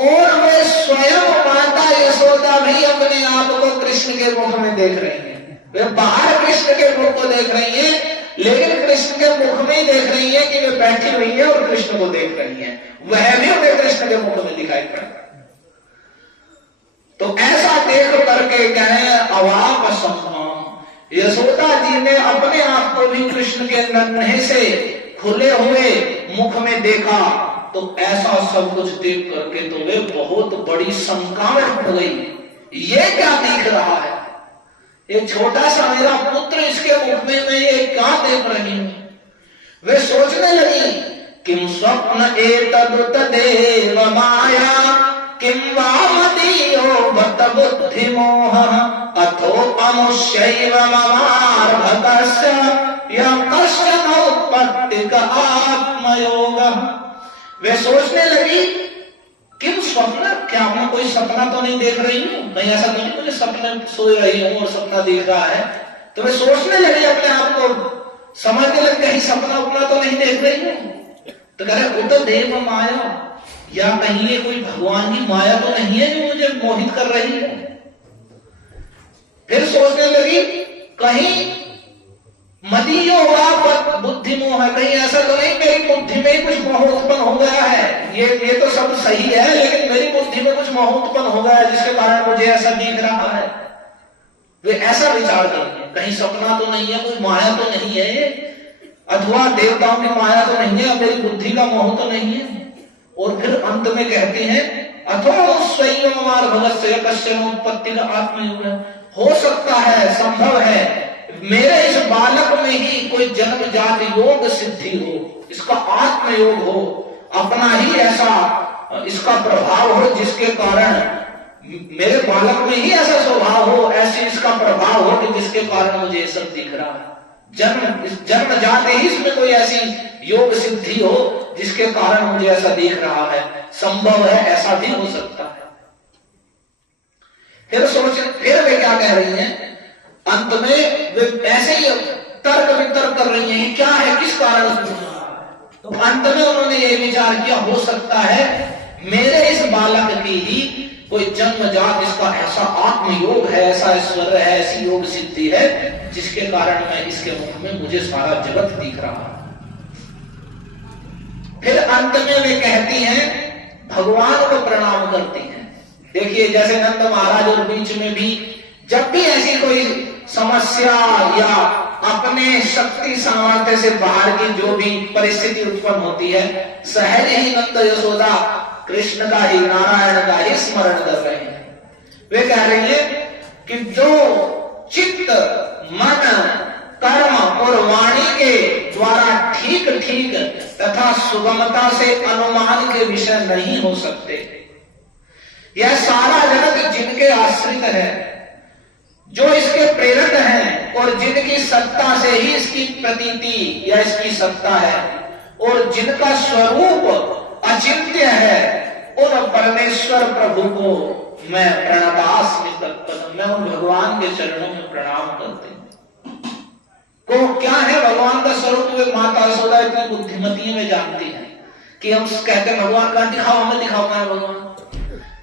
और वे स्वयं माता यशोदा भी अपने आप को कृष्ण के मुख में देख रही है। वे बाहर कृष्ण के मुख को देख रही है, लेकिन कृष्ण के मुख में ही देख रही है कि वे बैठी हुई है और कृष्ण को देख रही है। वह भी उन्हें कृष्ण के मुख में दिखाई पड़ता। तो ऐसा देख करके कहें अवाप संभव, यशोदा जी ने अपने आप को भी कृष्ण के नन्हे से खुले हुए मुख में देखा। तो ऐसा सब कुछ देख करके तो वे बहुत बड़ी शंका में पड़ गई, ये क्या दिख रहा है, ये छोटा सा मेरा पुत्र, इसके मुख में मैं ये क्या देख रही हूं। वे सोचने लगी, किम स्वप्न एतदुत देव माया, किम वा मदीयो बत बुद्धि मोह, अथो अमुष्यैव ममार्भकस्य यः कश्चन उत्पत्तिक आत्मयोगः। वे सोचने लगी, किम स्वप्न, क्या मैं कोई सपना तो नहीं देख रही हूँ, कहीं ऐसा तो नहीं मुझे सपने सोई रही हूँ और सपना दिख रहा है। तो मैं सोचने लगी अपने आप को, समझने लगी कहीं सपना उपना तो नहीं देख रही हूँ। तो कह रहे उत देव माया, या कहीं ये कोई भगवान की माया तो नहीं है जो मुझे मोहित कर रही है। फिर सोचने लगी कहीं मदीयो वा बुद्धि मोह, कहीं ऐसा तो नहीं मेरी बुद्धि में ही कुछ मोह उत्पन्न हो गया है, ये तो सब सही है, लेकिन मेरी बुद्धि में कुछ मोह उत्पन्न हो गया है जिसके कारण मुझे ऐसा दिख रहा है। वे ऐसा विचार करेंगे, कहीं सपना तो नहीं है, कोई माया तो नहीं है, अथवा देवताओं की माया तो नहीं है, मेरी बुद्धि का मोह तो नहीं है। और फिर अंत में कहते हैं अथवा स्वयं भगत से उत्पत्ति का आत्मयोग है, हो सकता है, संभव है मेरे इस बालक में ही कोई जन्मजात योग सिद्धि हो, इसका आत्मयोग हो, अपना ही ऐसा इसका प्रभाव हो जिसके कारण मेरे बालक में ही ऐसा स्वभाव हो, ऐसी इसका प्रभाव हो कि जिसके कारण मुझे ये सब दिख रहा है। जन्म जाते ही इसमें कोई ऐसी योग सिद्धि हो जिसके कारण मुझे ऐसा दिख रहा है, संभव है, ऐसा भी हो सकता है। फिर वे क्या कह रही हैं अंत में, वे ऐसे ही तर्क वितर्क कर रही हैं क्या है, किस कारण। तो अंत में उन्होंने ये विचार किया, हो सकता है मेरे इस बालक की ही कोई जन्मजात इसका ऐसा आत्मयोग है, ऐसा ऐश्वर्य है, ऐसी योग सिद्धि है जिसके कारण मैं इसके मुख में मुझे सारा जगत दिख रहा है। फिर अंत में वे कहती हैं, भगवान को प्रणाम करती हैं। देखिए जैसे नंद महाराज और बीच में भी जब भी ऐसी कोई समस्या या अपने शक्ति सामर्थ्य से बाहर की जो भी परिस्थिति उत्पन्न होती है, सहज ही नंद यशोदा कृष्ण का ही, नारायण का ही स्मरण कर रहे हैं। वे कह रही है कि जो चित्त, मन, कर्म और वाणी के द्वारा ठीक ठीक तथा सुगमता से अनुमान के विषय नहीं हो सकते, यह सारा जगत जिनके आश्रित है, जो इसके प्रेरक हैं और जिनकी सत्ता से ही इसकी प्रतीति या इसकी सत्ता है, और जिनका स्वरूप अचिंत्य है, उन परमेश्वर प्रभु को मैं प्रणतास्मि तत्पदम्, मैं उन भगवान के चरणों में प्रणाम करती हूँ। को क्या है भगवान का स्वरूप, वे माता यशोदा इतनी बुद्धिमती में जानती है कि हम कहते हैं भगवान का दिखाओ, हमें दिखाओ है भगवान।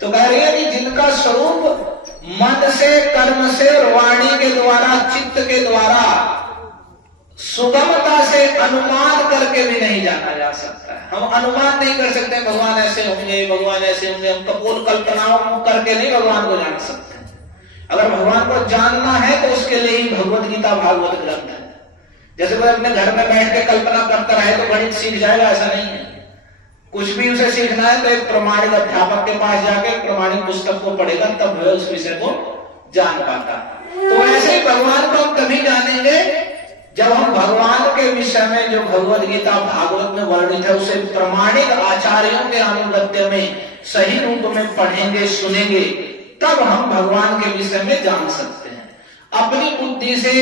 तो कह रही है कि जिनका स्वरूप मन से, कर्म से और वाणी के द्वारा, चित्त के द्वारा सुगमता से अनुमान करके भी नहीं जाना जा सकता है। हम अनुमान नहीं कर सकते भगवान ऐसे होंगे, भगवान ऐसे होंगे, हम कपोल कल्पनाओं करके नहीं भगवान को जान सकते। अगर भगवान को जानना है तो उसके लिए ही भगवत गीता भागवत ग्रंथ है। जैसे कोई अपने घर में बैठ के कल्पना करता रहे तो गणित सीख जाएगा, ऐसा नहीं है। कुछ भी उसे सीखना है तो एक प्रमाणिक अध्यापक के पास जाके प्रमाणिक पुस्तक को पढ़ेगा, तब वह उस विषय को जान पाता। तो ऐसे ही भगवान को हम तभी जानेंगे जब हम भगवान के विषय में जो भगवत गीता भागवत में वर्णित है उसे प्रमाणिक आचार्यों के अनुगत्य में सही रूप में पढ़ेंगे, सुनेंगे, तब हम भगवान के विषय में जान सकते हैं। अपनी बुद्धि से,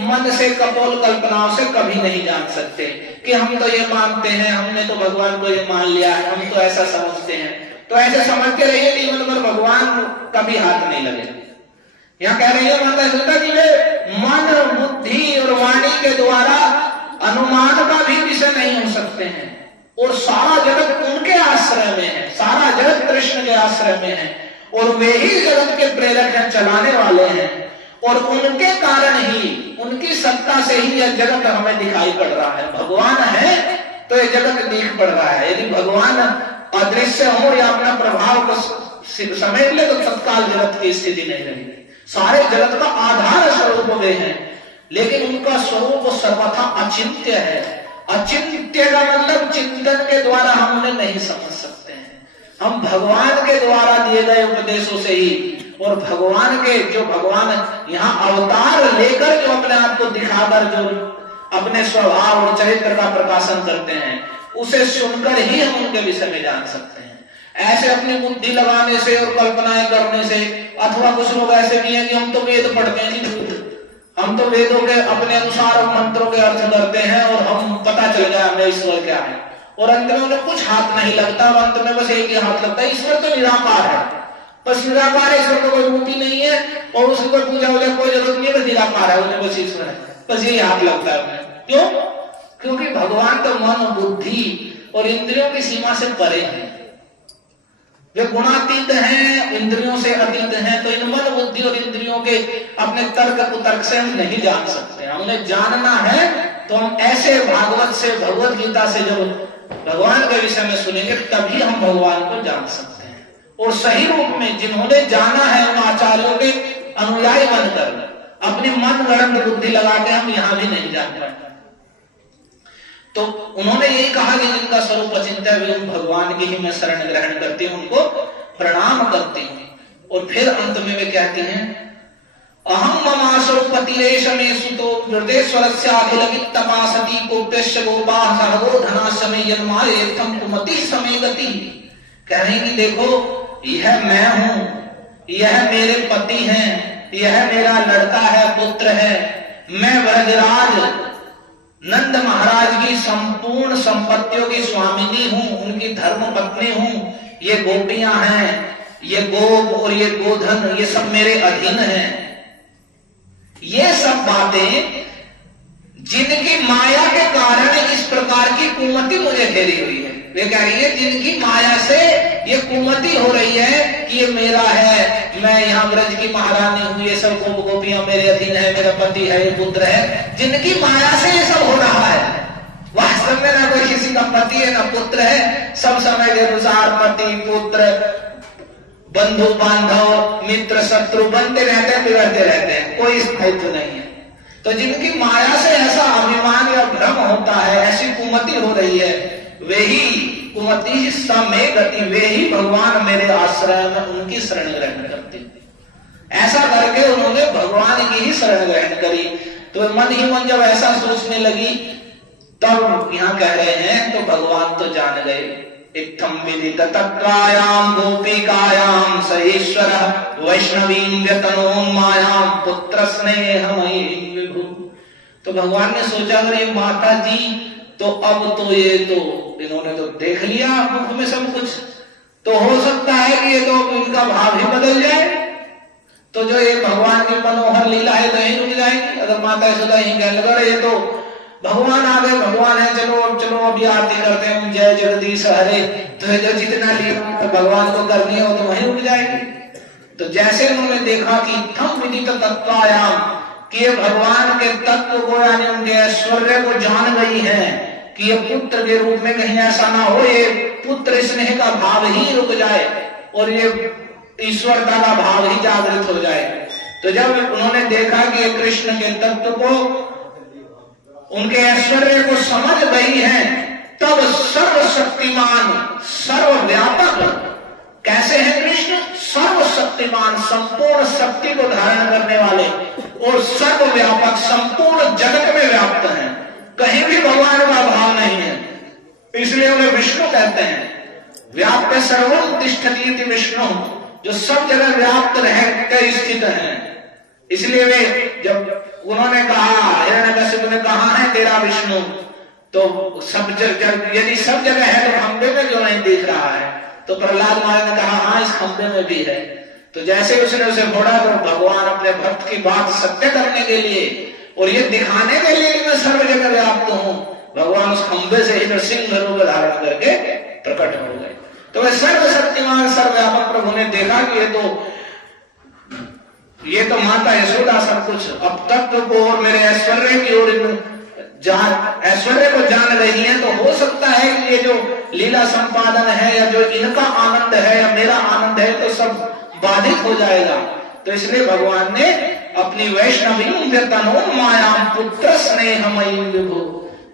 मन से, कपोल कल्पनाओं से कभी नहीं जान सकते कि हम तो ये मानते हैं, हमने तो भगवान को ये मान लिया है, हम तो ऐसा समझते हैं। तो ऐसे समझते रहिए जीवन भर, भगवान कभी हाथ नहीं लगे। यहाँ कह रही है माता यशोदा कि वे मन, बुद्धि और वाणी के द्वारा अनुमान का भी विषय नहीं हो सकते हैं, और सारा जगत उनके आश्रय में है, सारा जगत कृष्ण के आश्रय में है, और वे ही जगत के प्रेरक हैं, चलाने वाले हैं, और उनके कारण ही, उनकी सत्ता से ही यह जगत हमें दिखाई पड़ रहा है। भगवान है तो यह जगत दिख पड़ रहा है। यदि भगवान अदृश्य हो या अपना प्रभाव को समेट ले तो तत्काल जगत की स्थिति नहीं रहेगी। सारे जगत का आधार स्वरूप वे हैं, लेकिन उनका स्वरूप सर्वथा अचिंत्य है। अचिंत्य का मतलब चिंतन के द्वारा हम उन्हें नहीं समझ सकते हैं। हम भगवान के द्वारा दिए गए उपदेशों से ही, और भगवान के जो भगवान यहाँ अवतार लेकर जो अपने आप को दिखाकर जो अपने स्वभाव और चरित्र का प्रकाशन करते हैं, उसे सुनकर ही हम उनके विषय में जान सकते हैं। ऐसे अपनी बुद्धि लगाने से और कल्पनाएं करने से, अथवा कुछ लोग ऐसे भी हैं कि हम तो वेद पढ़ते हैं जी, हम तो वेदों के अपने अनुसार मंत्रों के अर्थ करते हैं और हम पता चल गया हमें ईश्वर क्या है, और अंत में उन्हें कुछ हाथ नहीं लगता, और अंत में बस एक ही हाथ लगता है, ईश्वर तो निराकार है, बस निराकार है, ईश्वर को कोई मूर्ति नहीं है और उसकी कोई पूजा वूजा कोई जरूरत नहीं है, बस निराकार है, उन्हें बस ईश्वर है, बस यही हाथ लगता है उन्हें। क्यों? क्योंकि भगवान तो मन, बुद्धि और इंद्रियों की सीमा से परे हैं, वे गुणातीत हैं, इंद्रियों से अतीत हैं। तो इन मन, बुद्धि और इंद्रियों के अपने तर्क कुतर्क से हम नहीं जान सकते। या उन्हें जानना है तो हम ऐसे भागवत से, भगवत गीता से जब भगवान के विषय में सुनेंगे तभी हम भगवान को जान सकते हैं। और सही रूप में जिन्होंने जाना है उन आचार्यों के अनुयायी बनकर, अपनी मन गढ़ंत बुद्धि लगा के हम यहां भी नहीं जान पाए। तो उन्होंने यही कहा कि जिनका स्वरूप अचिंत्य है उन भगवान की ही मैं शरण ग्रहण करती हूँ, उनको प्रणाम करती हूँ। और फिर अंत में वे कहती हैं अहम ममासो पतिरेश में सुतो हृदयेश्वरस्य अखिलगित्तमा सती कोप्यश्च गोपाः सहगो धनाश्रमे यन्मायेत्थम कुमति समे गति। कह रही कि देखो यह मैं हूं, यह मेरे पति हैं, यह मेरा लड़का है, पुत्र है। मैं व्रजराज नंद महाराज की संपूर्ण संपत्तियों की स्वामिनी हूं, उनकी धर्म पत्नी हूं। ये गोपियां हैं, ये गोप और ये गोधन, ये सब मेरे अधीन हैं। ये सब बातें जिनकी माया के कारण इस प्रकार की कुमति मुझे घेरी हुई है, वे कह रही है जिनकी माया से ये कुमति हो रही है कि ये मेरा है, मैं यहाँ ब्रज की महारानी हूँ, ये सब गोप गोपियां मेरे अधीन है, मेरा पति है, ये पुत्र है, जिनकी माया से ये सब हो रहा है। वास्तव में ना कोई किसी का पति है ना पुत्र है, सब समय के अनुसार पति पुत्र बंधु बांधव मित्र शत्रु बनते रहते हैं, बिगड़ते रहते हैं, कोई स्थायित्व नहीं है। तो जिनकी माया से ऐसा अभिमान या भ्रम होता है, ऐसी कुमति हो रही है, वे ही कुमति समे गति, वे ही भगवान मेरे आश्रय में उनकी शरण ग्रहण करते हैं। ऐसा करके उन्होंने भगवान की ही शरण ग्रहण करी। तो मन ही मन जब ऐसा सोचने लगी तब यहाँ कह रहे हैं तो भगवान तो जान गए। इत्थम विदित तत्त्वायां गोपिकायां स ईश्वरः वैष्णवीं व्यतनोन्मायां पुत्र स्नेहमयीं विभु। तो भगवान ने सोचा अगर ये माता जी तो अब तो ये तो इन्होंने तो देख लिया मुख में सब कुछ, तो हो सकता है कि ये तो इनका भाव ही बदल जाए। तो जो ये भगवान की मनोहर लीला है तो यही रुक जाएगी। अगर माता यशोदा यही कहने लगा ये तो भगवान आ गए, भगवान है, चलो अभी आरती करते हैं, जय जगदीश हरे, तो जो जितना लिया तो भगवान को करनी है वो तो वहीं रुक जाएगी। तो जैसे उन्होंने देखा कि थम विदित तत्वायाम, कि ये भगवान के तत्व को यानी उनके ऐश्वर्य को जान गई है कि ये पुत्र के रूप में कहीं ऐसा ना हो ये पुत्र स्नेह का भाव ही रुक जाए और ये ईश्वरता का भाव ही जागृत हो जाए। तो जब उन्होंने देखा कि ये कृष्ण के तत्व को उनके ऐश्वर्य को समझ गई है, तब सर्वशक्तिमान सर्वव्यापक, कैसे है कृष्ण? सर्वशक्तिमान, संपूर्ण शक्ति को धारण करने वाले और सर्वव्यापक, संपूर्ण जगत में व्याप्त हैं, कहीं भी भगवान का भाव नहीं है, इसलिए उन्हें विष्णु कहते हैं। व्याप्त सर्वं तिष्ठति इति विष्णु, जो सब जगह व्याप्त रह कर स्थित है। इसलिए वे जब उन्होंने कहा, हिरण्यकशिपु ने कहा है तेरा विष्णु, तो सब यदि सब जगह है तो खंबे में क्यों नहीं दिख रहा है? तो प्रहलाद महाराज ने कहा हाँ इस खंबे में भी है। तो जैसे उसने उसे फोड़ा तो भगवान अपने भक्त की बात सत्य करने के लिए और ये दिखाने के लिए कि मैं सर्व जगह व्याप्त हूँ, भगवान उस खंबे से ही सिंह रूप धारण करके प्रकट हो गए। तो वह सर्वशक्तिमान सर्वव्यापक प्रभु ने देखा कि ये तो माता यशोदा सब कुछ अब तत्व को और मेरे ऐश्वर्य की ओर ऐश्वर्य को जान रही है, तो हो सकता है कि ये जो लीला संपादन है या जो इनका आनंद है या मेरा आनंद है तो सब बाधित हो जाएगा। तो इसलिए भगवान ने अपनी वैष्णवी तनोन्मायां पुत्र स्नेहमयी विभु,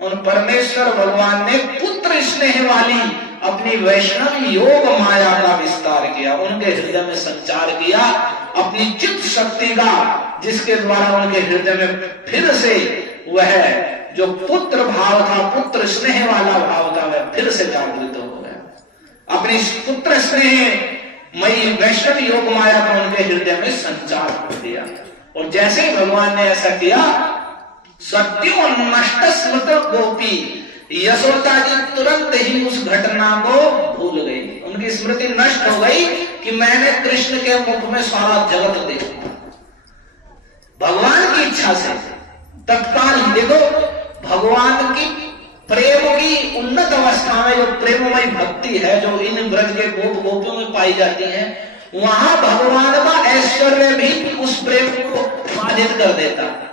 उन परमेश्वर भगवान ने पुत्र स्नेह वाली अपनी वैष्णव योग माया का विस्तार किया, उनके हृदय में संचार किया अपनी चित्त शक्ति का, जिसके द्वारा उनके हृदय में फिर से वह जो पुत्र भाव था, पुत्र स्नेह वाला भाव था, वह फिर से जागृत हो गया। अपनी पुत्र स्नेह मई वैष्णव योग माया का उनके हृदय में संचार कर दिया। और जैसे ही भगवान ने ऐसा किया, सत्यो नष्ट स्मृत गोपी, यशोदा जी तुरंत ही उस घटना को भूल गई। उनकी स्मृति नष्ट हो गई कि मैंने कृष्ण के मुख में सारा जगत देखा। भगवान की इच्छा से तत्काल ही देखो, भगवान की प्रेम की उन्नत अवस्था में जो प्रेममय भक्ति है जो इन ब्रज के गोप गोपियों में पाई जाती है, वहां भगवान का ऐश्वर्य भी उस प्रेम को बाधित कर देता है।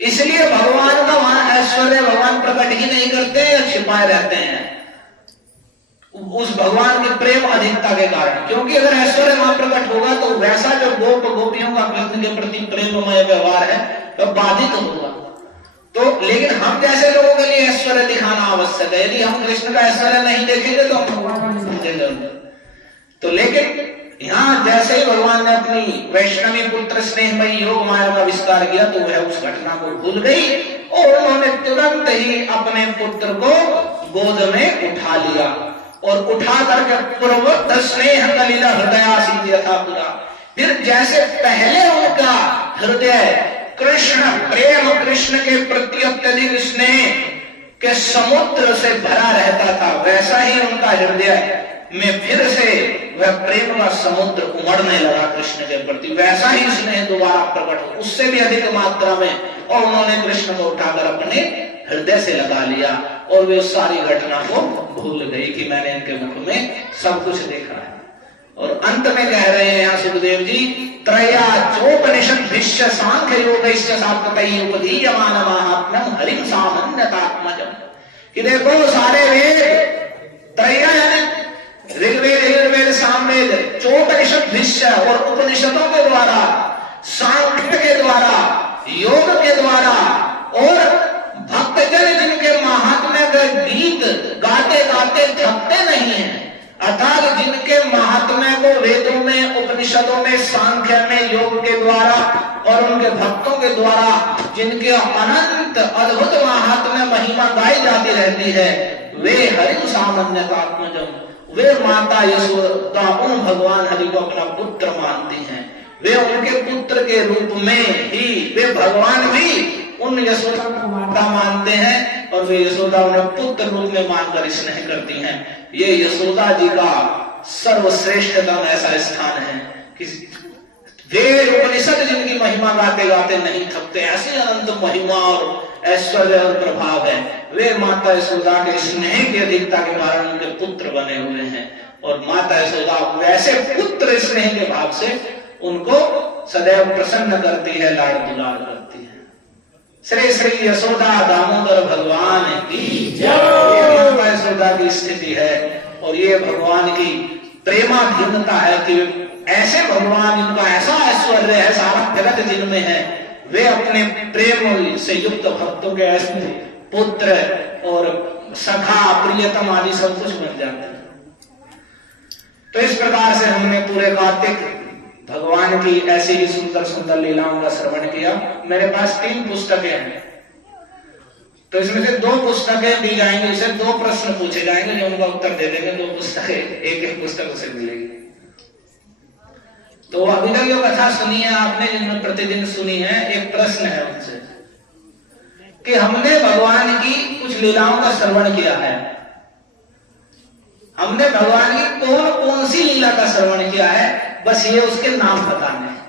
इसलिए भगवान का वहां ऐश्वर्य भगवान प्रकट ही नहीं करते या छिपाए रहते हैं उस भगवान के प्रेम अधिकता के कारण। क्योंकि अगर ऐश्वर्य वहां प्रकट होगा तो वैसा जो गोप गोपियों का कृष्ण के प्रति प्रेममय व्यवहार है तो बाधित होगा। तो लेकिन हम जैसे लोगों के लिए ऐश्वर्य दिखाना आवश्यक है। यदि हम कृष्ण का ऐश्वर्य नहीं देखेंगे तो हम भगवान नहीं समझेंगे। तो लेकिन यहाँ जैसे ही भगवान ने अपनी वैष्णवी पुत्र स्नेहमयी योग माया का विस्तार किया तो वह उस घटना को भूल गई और उन्होंने तुरंत ही अपने पुत्र को गोद में उठा लिया और उठा करके पूर्ववत स्नेह कलिला हृदयासी यथा पुरा। फिर जैसे पहले उनका हृदय कृष्ण प्रेम कृष्ण के प्रति अत्यधिक स्नेह के समुद्र से भरा रहता था वैसा ही उनका हृदय में फिर से वह प्रेम का समुद्र उमड़ने लगा कृष्ण के प्रति। वैसा ही स्नेह दोबारा प्रकट हो उससे भी अधिक मात्रा में और उन्होंने कृष्ण को उठाकर अपने हृदय से लगा लिया और वे सारी घटना को भूल गई कि मैंने इनके मुख में सब कुछ देखा है। और अंत में कह रहे हैं यहाँ सुखदेव जी त्रया चोपनिषद भिष्य सांख्य योगैश्च सात्वतैः उपदीयमान महात्म्यम हरिं सामान्यतात्मजम्। कि देखो सारे वेद त्रया यानी ऋग्वेद यजुर्वेद सामवेद चोपनिषद भिष्य और उपनिषदों के द्वारा सांख्य के द्वारा योग के द्वारा और भक्तजन जिनके महात्म्य के गीत गाते गाते थकते नहीं है अर्थात जिनके महात्म्य को वेदों में उपनिषदों में सांख्य में योग के द्वारा और उनके भक्तों के द्वारा जिनके अनंत अद्भुत महात्म्य महिमा गाई जाती रहती है वे हरि सामान्यतात्मजम वे माता यशोदा उन भगवान हरि को अपना पुत्र मानती हैं। वे उनके पुत्र के रूप में ही वे भगवान भी उन यशोदा को माता मानते हैं और वे यशोदा उन्हें पुत्र रूप में मानकर स्नेह करती हैं। ये यशोदा जी का सर्वश्रेष्ठतम ऐसा स्थान है कि वेद उपनिषद जिनकी महिमा गाते गाते नहीं थकते ऐसी अनंत महिमा और ऐश्वर्य और प्रभाव है वे माता यशोदा के स्नेह की अधिकता के कारण उनके पुत्र बने हुए हैं। और माता यशोदा वैसे पुत्र स्नेह के भाव से उनको सदैव प्रसन्न करती है लाड़ दुलार करती है। श्री श्री यशोदा दामोदर भगवान की जय। माता यशोदा की स्थिति है और ये भगवान की प्रेमाधीनता है कि ऐसे भगवान इनका ऐसा ऐश्वर्य है सारा जगत जिनमें है वे अपने प्रेम से युक्त भक्तों के ऐसे पुत्र और सखा प्रियतम आदि सब कुछ बन जाते हैं। तो इस प्रकार से हमने पूरे कार्तिक भगवान की ऐसी ही सुंदर सुंदर लीलाओं का श्रवण किया। मेरे पास 3 पुस्तकें हैं तो इसमें से 2 पुस्तकें दी जाएंगी उसे 2 प्रश्न पूछे जाएंगे जो उनका उत्तर दे देंगे 2 पुस्तकें एक पुस्तक उसे मिलेगी। तो अभी तक जो कथा सुनी है आपने जिनमें प्रतिदिन सुनी है एक प्रश्न है उनसे कि हमने भगवान की कुछ लीलाओं का श्रवण किया है हमने भगवान की कौन कौन सी लीला का श्रवण किया है बस ये उसके नाम बताने हैं।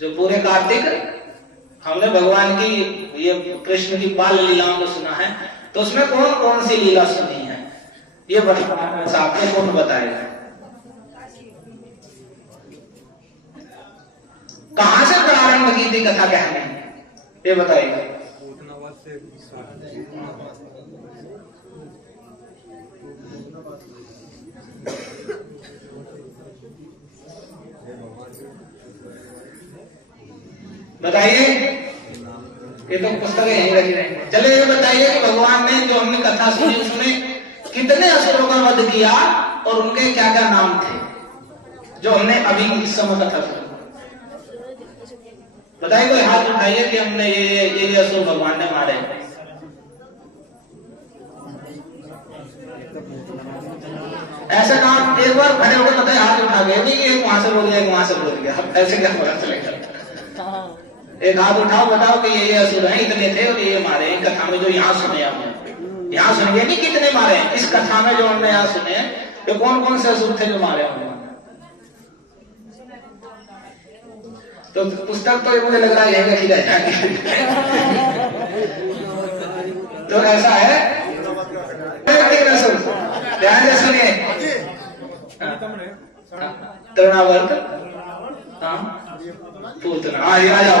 जो पूरे कार्तिक हमने भगवान की ये कृष्ण की बाल लीलाओं को सुना है तो उसमें कौन कौन सी लीला सुनी है ये बताना आपको कौन बताएगा। कहां से प्रारंभ की थी कथा कहने ये बताइए। बताइए ये तो पुस्तकें यहीं रखी रहेंगी। चलिए ये बताइए कि भगवान ने जो हमने कथा सुनी उसमें कितने असुरों का वध किया और उनके क्या क्या नाम थे जो हमने अभी इस समय कथा सुनी। बताइए कोई हाथ उठाइए कि हमने ये असुर भगवान ने मारे। ऐसा काम एक बार खड़े होकर बताइए हाथ उठा गए नहीं कि एक वहां से बोल गया एक वहां से बोल गया ऐसे क्या पता चलेगा। एक हाथ उठाओ बताओ कि ये असुर हैं इतने थे और ये मारे हैं कथा में जो यहाँ सुने हमने यहाँ सुनिए नहीं कितने मारे हैं इस कथा में जो हमने यहाँ सुने ये कौन कौन से असुर थे जो मारे हमने। तो पुस्तक तो मुझे लग रहा है यही रखी रह जाएगी। तो ऐसा है ध्यान से सुनिए तृणावर्त पूतना। हाँ जी, आ जाओ।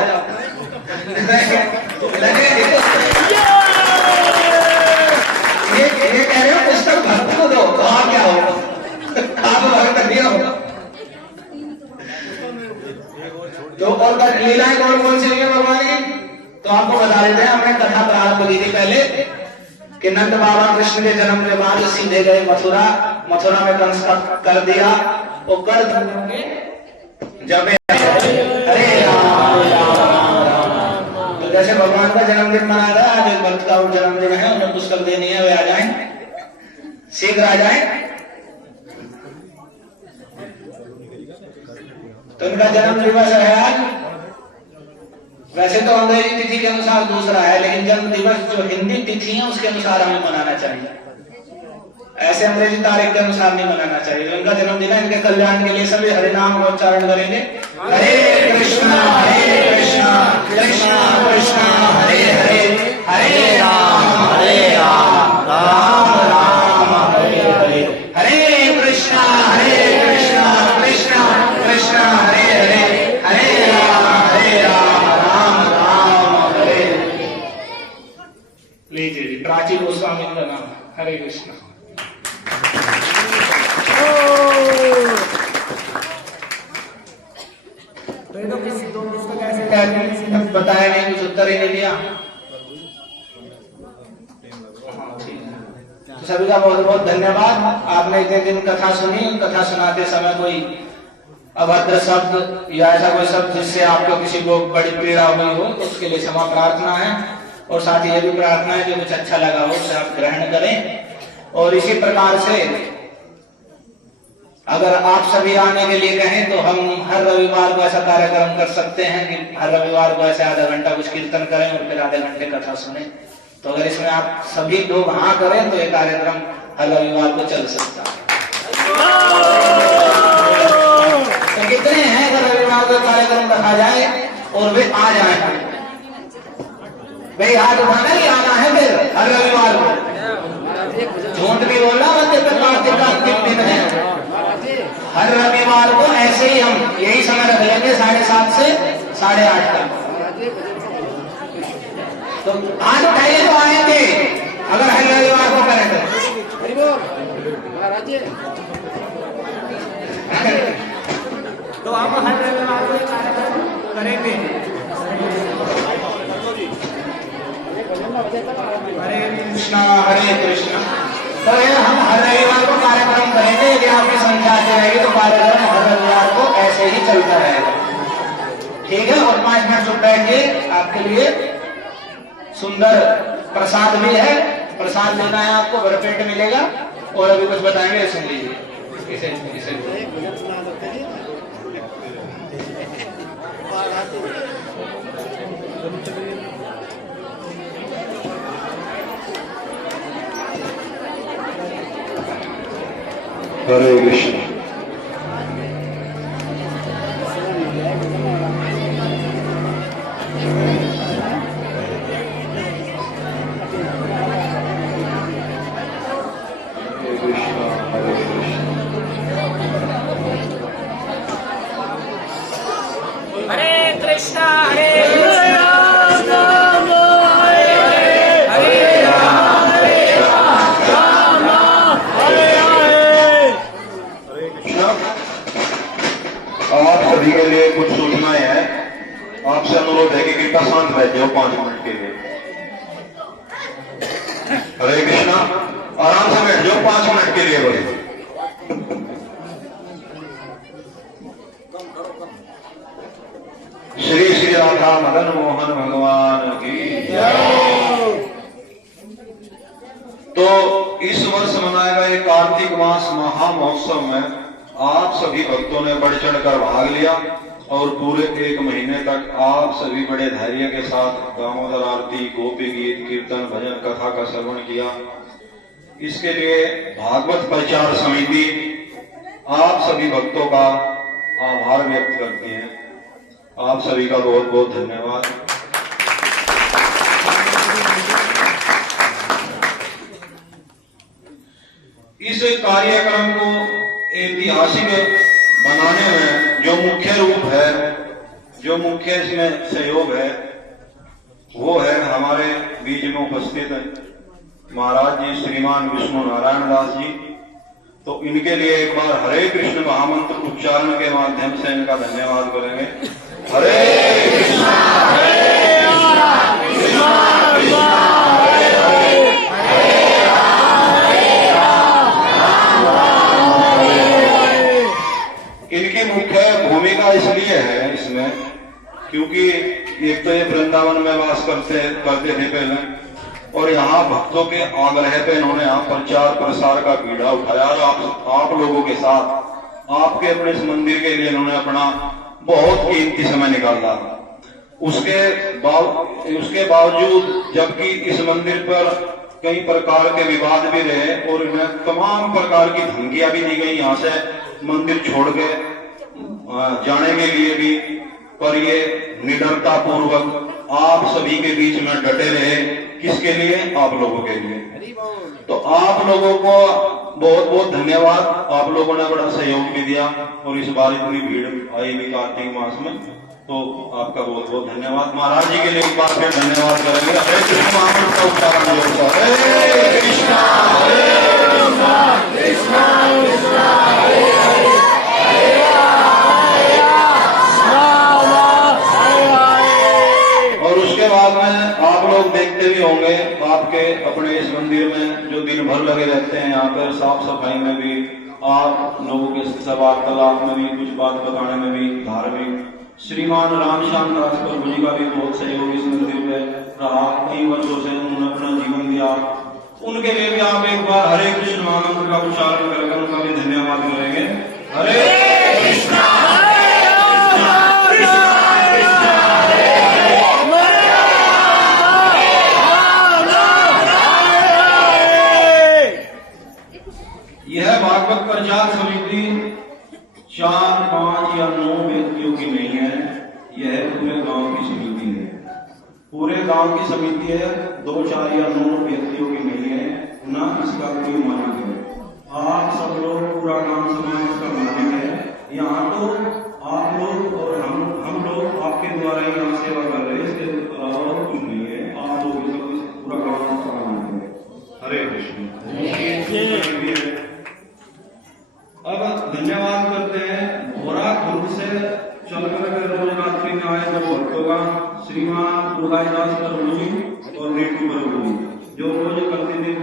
ये कह रहे हो पुस्तक भक्त को दो, तो आप क्या हो? आप भक्त नहीं हो। तो और लीलाएं कौन कौन सी हुई है भगवान की, तो आपको बता देते हैं। हमने कथा प्रारंभ की थी पहले कि नंद बाबा कृष्ण के जन्म के बाद सीधे गए मथुरा। मथुरा में कंस का कर दिया, वो कर जब हरे राम राम राम। तो जैसे भगवान का जन्मदिन मना रहा है, आज एक भक्त का जन्मदिन है, उन्हें पुस्तक देनी है, वे आ जाएं, शीघ्र आ जाएं। तो इनका जन्म दिवस है आज। वैसे तो अंग्रेजी तिथि के अनुसार दूसरा है, लेकिन जन्म दिवस जो हिंदी तिथि है उसके अनुसार हमें मनाना चाहिए, ऐसे अंग्रेजी तारीख के अनुसार नहीं मनाना चाहिए। तो इनका जन्मदिन है, इनके कल्याण के लिए सभी हरि नाम का उच्चारण करेंगे। हरे कृष्णा कृष्णा कृष्णा हरे हरे, हरे राम राम राम हरे हरे, हरे कृष्णा कृष्णा कृष्णा हरे हरे, हरे राम राम हरे हरे। लीजिए जी, प्राची गोस्वामी का नाम। हरे कृष्णा। बताया नहीं, कुछ उत्तर ही नहीं दिया। तो सभी का बहुत बहुत धन्यवाद। आपने इतने दिन कथा सुनी, कथा सुनाते समय कोई अभद्र शब्द या ऐसा कोई शब्द जिससे आपको किसी को बड़ी पीड़ा हुई हो तो उसके लिए क्षमा प्रार्थना है, और साथ ही यह भी प्रार्थना है कि कुछ अच्छा लगा हो उसे आप ग्रहण करें। और इसी प्रकार से अगर आप सभी आने के लिए कहें तो हम हर रविवार को ऐसा कार्यक्रम कर सकते हैं कि हर रविवार को ऐसे आधा घंटा कुछ कीर्तन करें और फिर आधे घंटे कथा सुने। तो अगर इसमें आप सभी लोग हाँ करें तो ये कार्यक्रम हर रविवार को चल सकता है। तो कितने हैं अगर रविवार को कार्यक्रम रखा जाए और वे आ जाए? भाई हाथ उठाना ही आना है फिर हर रविवार को। झूठ भी बोलना मत, कार्तिक का अंतिम दिन है। हर रविवार को ऐसे ही हम यही समय रख लेंगे 7:30 से 8:30 तक। तो आज उठाइए तो आएंगे अगर हर रविवार को करें तो हम हर रविवार को करेंगे। हरे कृष्णा। तो हम हर रविवार को कार्यक्रम करेंगे। यदि आपकी संख्या आती रहेगी तो कार्यक्रम हर रविवार को ऐसे ही चलता रहेगा, ठीक है। और 5 मिनट चुप बैठिए, आपके लिए सुंदर प्रसाद भी है। प्रसाद लेना है आपको, भरपेट मिलेगा। और अभी कुछ बताएंगे, सुन लीजिए। इसे हरे कृष्ण। सभी के लिए कुछ सूचनाएं हैं। आपसे अनुरोध है कि कृपया शांत बैठ जाओ 5 मिनट के लिए। हरे कृष्णा। आराम से बैठ जाओ 5 मिनट के लिए बोले। श्री श्री राधा मदन मोहन भगवान की जय। तो इस वर्ष मनाए गए कार्तिक मास महामहोत्सव में आप सभी भक्तों ने बढ़ चढ़कर भाग लिया और पूरे 1 महीने तक आप सभी बड़े धैर्य के साथ दामोदर आरती, गोपी गीत, कीर्तन, भजन, कथा का श्रवण किया। इसके लिए भागवत प्रचार समिति आप सभी भक्तों का आभार व्यक्त करती है। आप सभी का बहुत बहुत धन्यवाद। इस कार्यक्रम को ऐतिहासिक बनाने में जो मुख्य रूप है, जो जो मुख्य इसमें सहयोग है वो है हमारे बीच में उपस्थित महाराज जी श्रीमान विष्णु नारायण दास जी। तो इनके लिए एक बार हरे कृष्ण महामंत्र उच्चारण के माध्यम से इनका धन्यवाद करेंगे। हरे कृष्णा हरे राम कृष्णा कृष्णा हरे हरे हरे राम राम राम हरे हरे। इनकी मुख्य भूमिका इसलिए है इसमें क्योंकि एक तो ये वृंदावन में वास करते थे पहले, और यहाँ भक्तों के आग्रह पे इन्होंने यहाँ प्रचार प्रसार का बीड़ा उठाया और आप लोगों के साथ आपके अपने इस मंदिर के लिए इन्होंने अपना बहुत कीमती समय निकाला। उसके बावजूद जबकि इस मंदिर पर कई प्रकार के विवाद भी रहे और इन्हें तमाम प्रकार की धमकियां भी दी गई यहाँ से मंदिर छोड़ के जाने के लिए भी, पर ये निडरता पूर्वक आप सभी के बीच में डटे रहे। किसके लिए? आप लोगों के लिए। तो आप लोगों को बहुत बहुत धन्यवाद। आप लोगों ने बड़ा सहयोग भी दिया और इस बार इतनी भीड़ आई भी कार्तिक मास में, तो आपका बहुत बहुत धन्यवाद। महाराज जी के लिए एक बार फिर धन्यवाद करेंगे। हरे कृष्ण महामंत्र का उच्चारण जोर से हरे कृष्णा कृष्णा कृष्णा हरे हरे हरे राम। और उसके बाद में आप लोग देखते भी होंगे आपके अपने इस मंदिर में जो दिन भर लगे रहते हैं यहाँ पर साफ सफाई में भी, आप लोगों के वार्तालाप में भी, कुछ बात बताने में भी, धार्मिक श्रीमान रामश्याम दास प्रभु जी का भी बहुत सहयोग इस मंदिर में रहा। कई वर्षों से उन्होंने अपना जीवन दिया। उनके लिए भी आप एक बार हरे कृष्ण महामंत्र का उच्चारण करके उनका भी धन्यवाद करेंगे। हरे कृष्णा यह भागवत प्रचार समिति 4, 5 या 9 व्यक्तियों की नहीं है, यह पूरे गांव की समिति है। पूरे गांव की समिति है, 2, 4 या 9 व्यक्तियों की नहीं है, ना इसका कोई मालिक है। आप सब लोग, पूरा गांव समाज इसका मालिक है। यहाँ तो आप लोग और हम लोग आपके द्वारा ही यहाँ सेवा कर रहे हैं, इसके अलावा कुछ नहीं है। आप लोग पूरा गांव का मालिक है। हरे कृष्ण। अब धन्यवाद करते हैं भोरा खुर्द से चलकर रोज रात्रि में आए दो भक्तों का, श्रीमान उदयदास प्रभु जी और नीटू प्रभु जी, जो रोज प्रतिदिन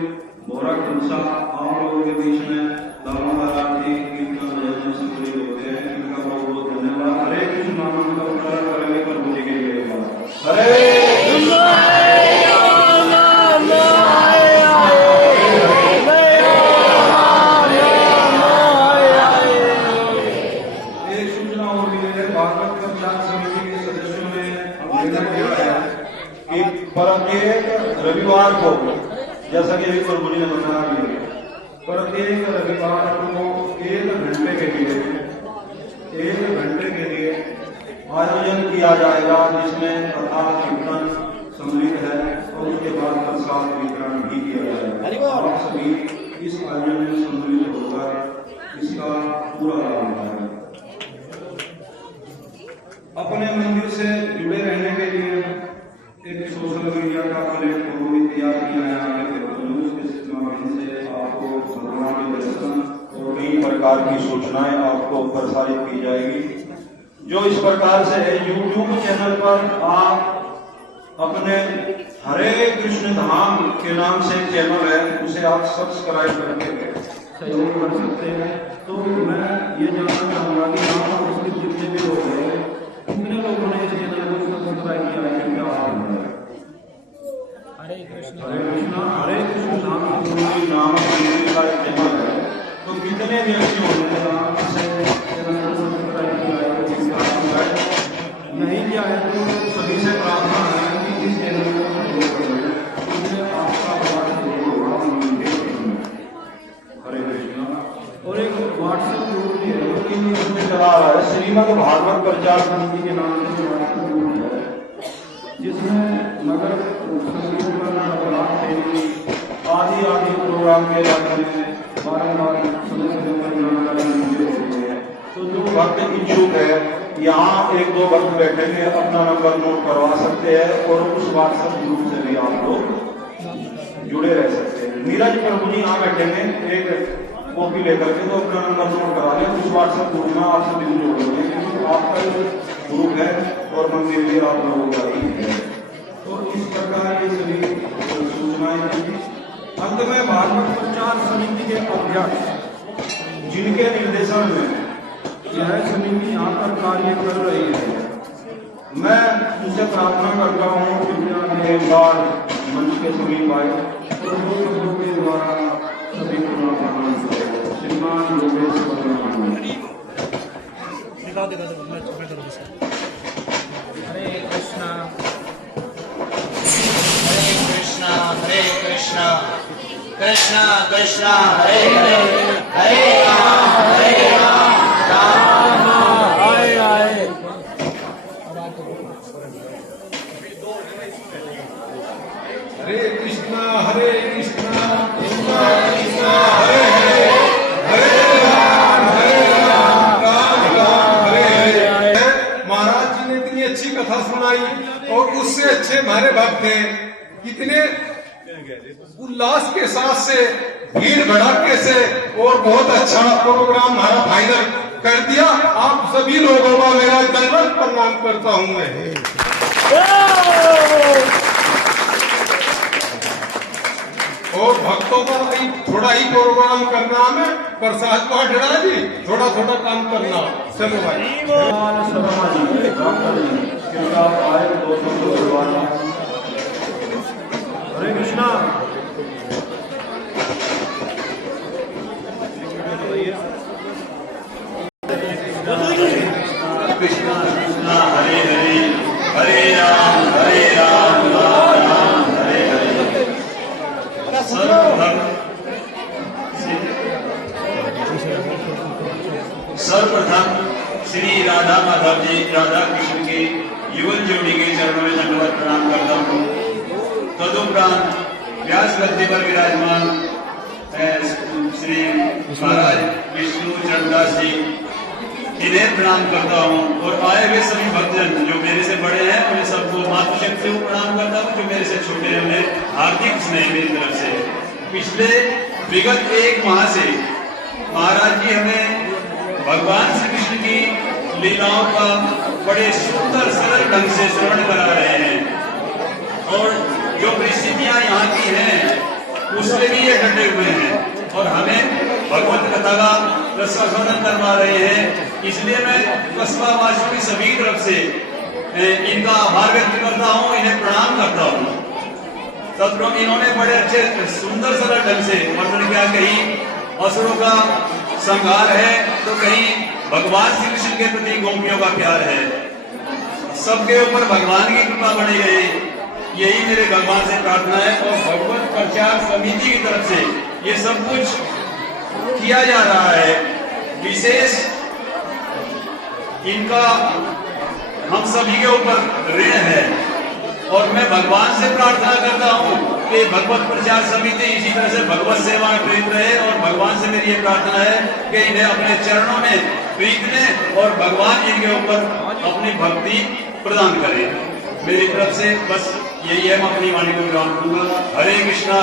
भोरा खुर्द आप लोगों के बीच में आरती कीर्तन भजन में सम्मिलित होते हैं। इनका बहुत बहुत धन्यवाद। हरे कृष्ण महामंत्र का उच्चारण करेंगे प्रभु जी के लिए। हरे प्रत्येक रविवार को, जैसा कि अभी प्रभु जी ने बताया, प्रत्येक रविवार को 1 घंटे के लिए आयोजन किया जाएगा, जिसमें कथा कीर्तन सम्मिलित है और उसके बाद प्रसाद वितरण भी किया जाएगा। आप सभी इस आयोजन में सम्मिलित होकर इसका पूरा लाभ उठाएंगे। अपने मंदिर से जुड़े रहने के लिए एक सोशल मीडिया का प्लेटफॉर्म भी तैयार किया है। इसके माध्यम से आपको भगवान के दर्शन और कई प्रकार की सूचनाएं आपको प्रसारित की जाएगी। जो इस प्रकार से है, यूट्यूब चैनल पर आप अपने हरे कृष्ण धाम के नाम से एक चैनल है, उसे आप सब्सक्राइब करके सहयोग कर सकते हैं। तो मैं ये जानना चाहूंगा कि यहाँ पर जितने भी लोग हैं, कितने लोगों ने इस चैनल को सब्सक्राइब किया है? हरे कृष्ण नाम का एक चैनल है, तो कितने व्यक्ति होने नहीं किया है? तो सभी से प्रार्थना है कि इस चैनल को आपका हरे कृष्ण। और एक व्हाट्सएप ग्रुप भी है चला रहा है, श्रीमद भागवत प्रचार समिति के नाम से व्हाट्सएप ग्रुप है, जिसमें नगर आदि प्रोग्राम के बारे में बारंबार सदस्यों पर जानकारी मिलती है। तो जो भक्त इच्छुक है यहाँ एक दो भक्त बैठेंगे, अपना नंबर नोट करवा सकते हैं और उस व्हाट्सएप ग्रुप से भी आप लोग जुड़े रह सकते हैं। नीरज प्रभु जी यहाँ बैठेंगे, एक कॉपी लेकर के तो अपना नंबर नोट करा लें, उस व्हाट्सएप ग्रुप में आप सभी जोड़ेंगे क्योंकि आपका ग्रुप है और मंदिर भी आप लोगों का ही है। तो इस प्रकार ये सभी सूचनाएं दी। अंत में भागवत प्रचार समिति के अध्यक्ष जिनके निर्देशन में यह समिति यहाँ पर कार्य कर रही है, मैं उनसे प्रार्थना करता हूँ कि एक बार मंच के समीप आए और दो शब्दों के द्वारा सभी को प्रणाम करें। श्रीमान योगेश हरे कृष्णा हरे कृष्णा कृष्णा कृष्णा हरे हरे हरे राम हरे कृष्णा कृष्णा कृष्णा हरे हरे हरे राम राम राम हरे हरे। महाराज जी ने इतनी अच्छी कथा सुनाई और उससे अच्छे हमारे भक्त थे, कितने उल्लास के साथ से भीड़ भड़ाके से और बहुत अच्छा प्रोग्राम हमारा फाइनल कर दिया। आप सभी लोगों का मेरा दंडवत प्रणाम करता हूं मैं। और भक्तों का थोड़ा ही प्रोग्राम करना हमें, प्रसाद को हटना जी, थोड़ा थोड़ा काम करना। चलो भाई हरे कृष्णा। कृष्णा कृष्णा हरे हरे हरे राम राम राम हरे हरे। सर्वप्रथम श्री राधा माधव जी राधा कृष्ण के युगल जोड़ी के चरणों में दंडवत प्रणाम करता हूँ। तदुपरांत व्यास गद्दी पर विराजमान श्री महाराज विष्णु चंद्रदास जी, इन्हें प्रणाम करता हूँ। और आए हुए सभी भक्तजन जो मेरे से बड़े हैं उन्हें सबको मातृशक्ति को प्रणाम करता हूँ, जो मेरे से छोटे हैं उन्हें हार्दिक स्नेह मेरी तरफ से। पिछले विगत एक माह से महाराज जी हमें भगवान श्री कृष्ण की लीलाओं का बड़े सुंदर सरल ढंग से श्रवण करा रहे हैं और जो परिस्थितियां यहाँ की हैं उससे भी ये डटे हुए हैं और हमें भगवत कथा का रसास्वादन करवा रहे हैं। इसलिए मैं कस्बा वासियों की सभी तरफ से इनका आभार व्यक्त करता हूँ, इन्हें प्रणाम करता हूँ। तब इन्होंने बड़े अच्छे सुंदर सरल ढंग से वर्णन किया, कहीं असुरों का संहार है तो कहीं भगवान श्री कृष्ण के प्रति गोपियों का प्यार है। सबके ऊपर भगवान की कृपा बनी रहे, यही मेरे भगवान से प्रार्थना है। और भगवत प्रचार समिति की तरफ से ये सब कुछ किया जा रहा है। विशेष इनका हम सभी के ऊपर ऋण है और मैं भगवान से प्रार्थना करता हूँ कि भगवत प्रचार समिति इसी तरह से भगवत सेवा में प्रीत रहे। और भगवान से मेरी ये प्रार्थना है कि इन्हें अपने चरणों में प्रीत लें और भगवान इनके ऊपर अपनी भक्ति प्रदान करें। मेरी तरफ से बस यही है, मैं अपनी वाणी को विराम दूंगा। हरे कृष्णा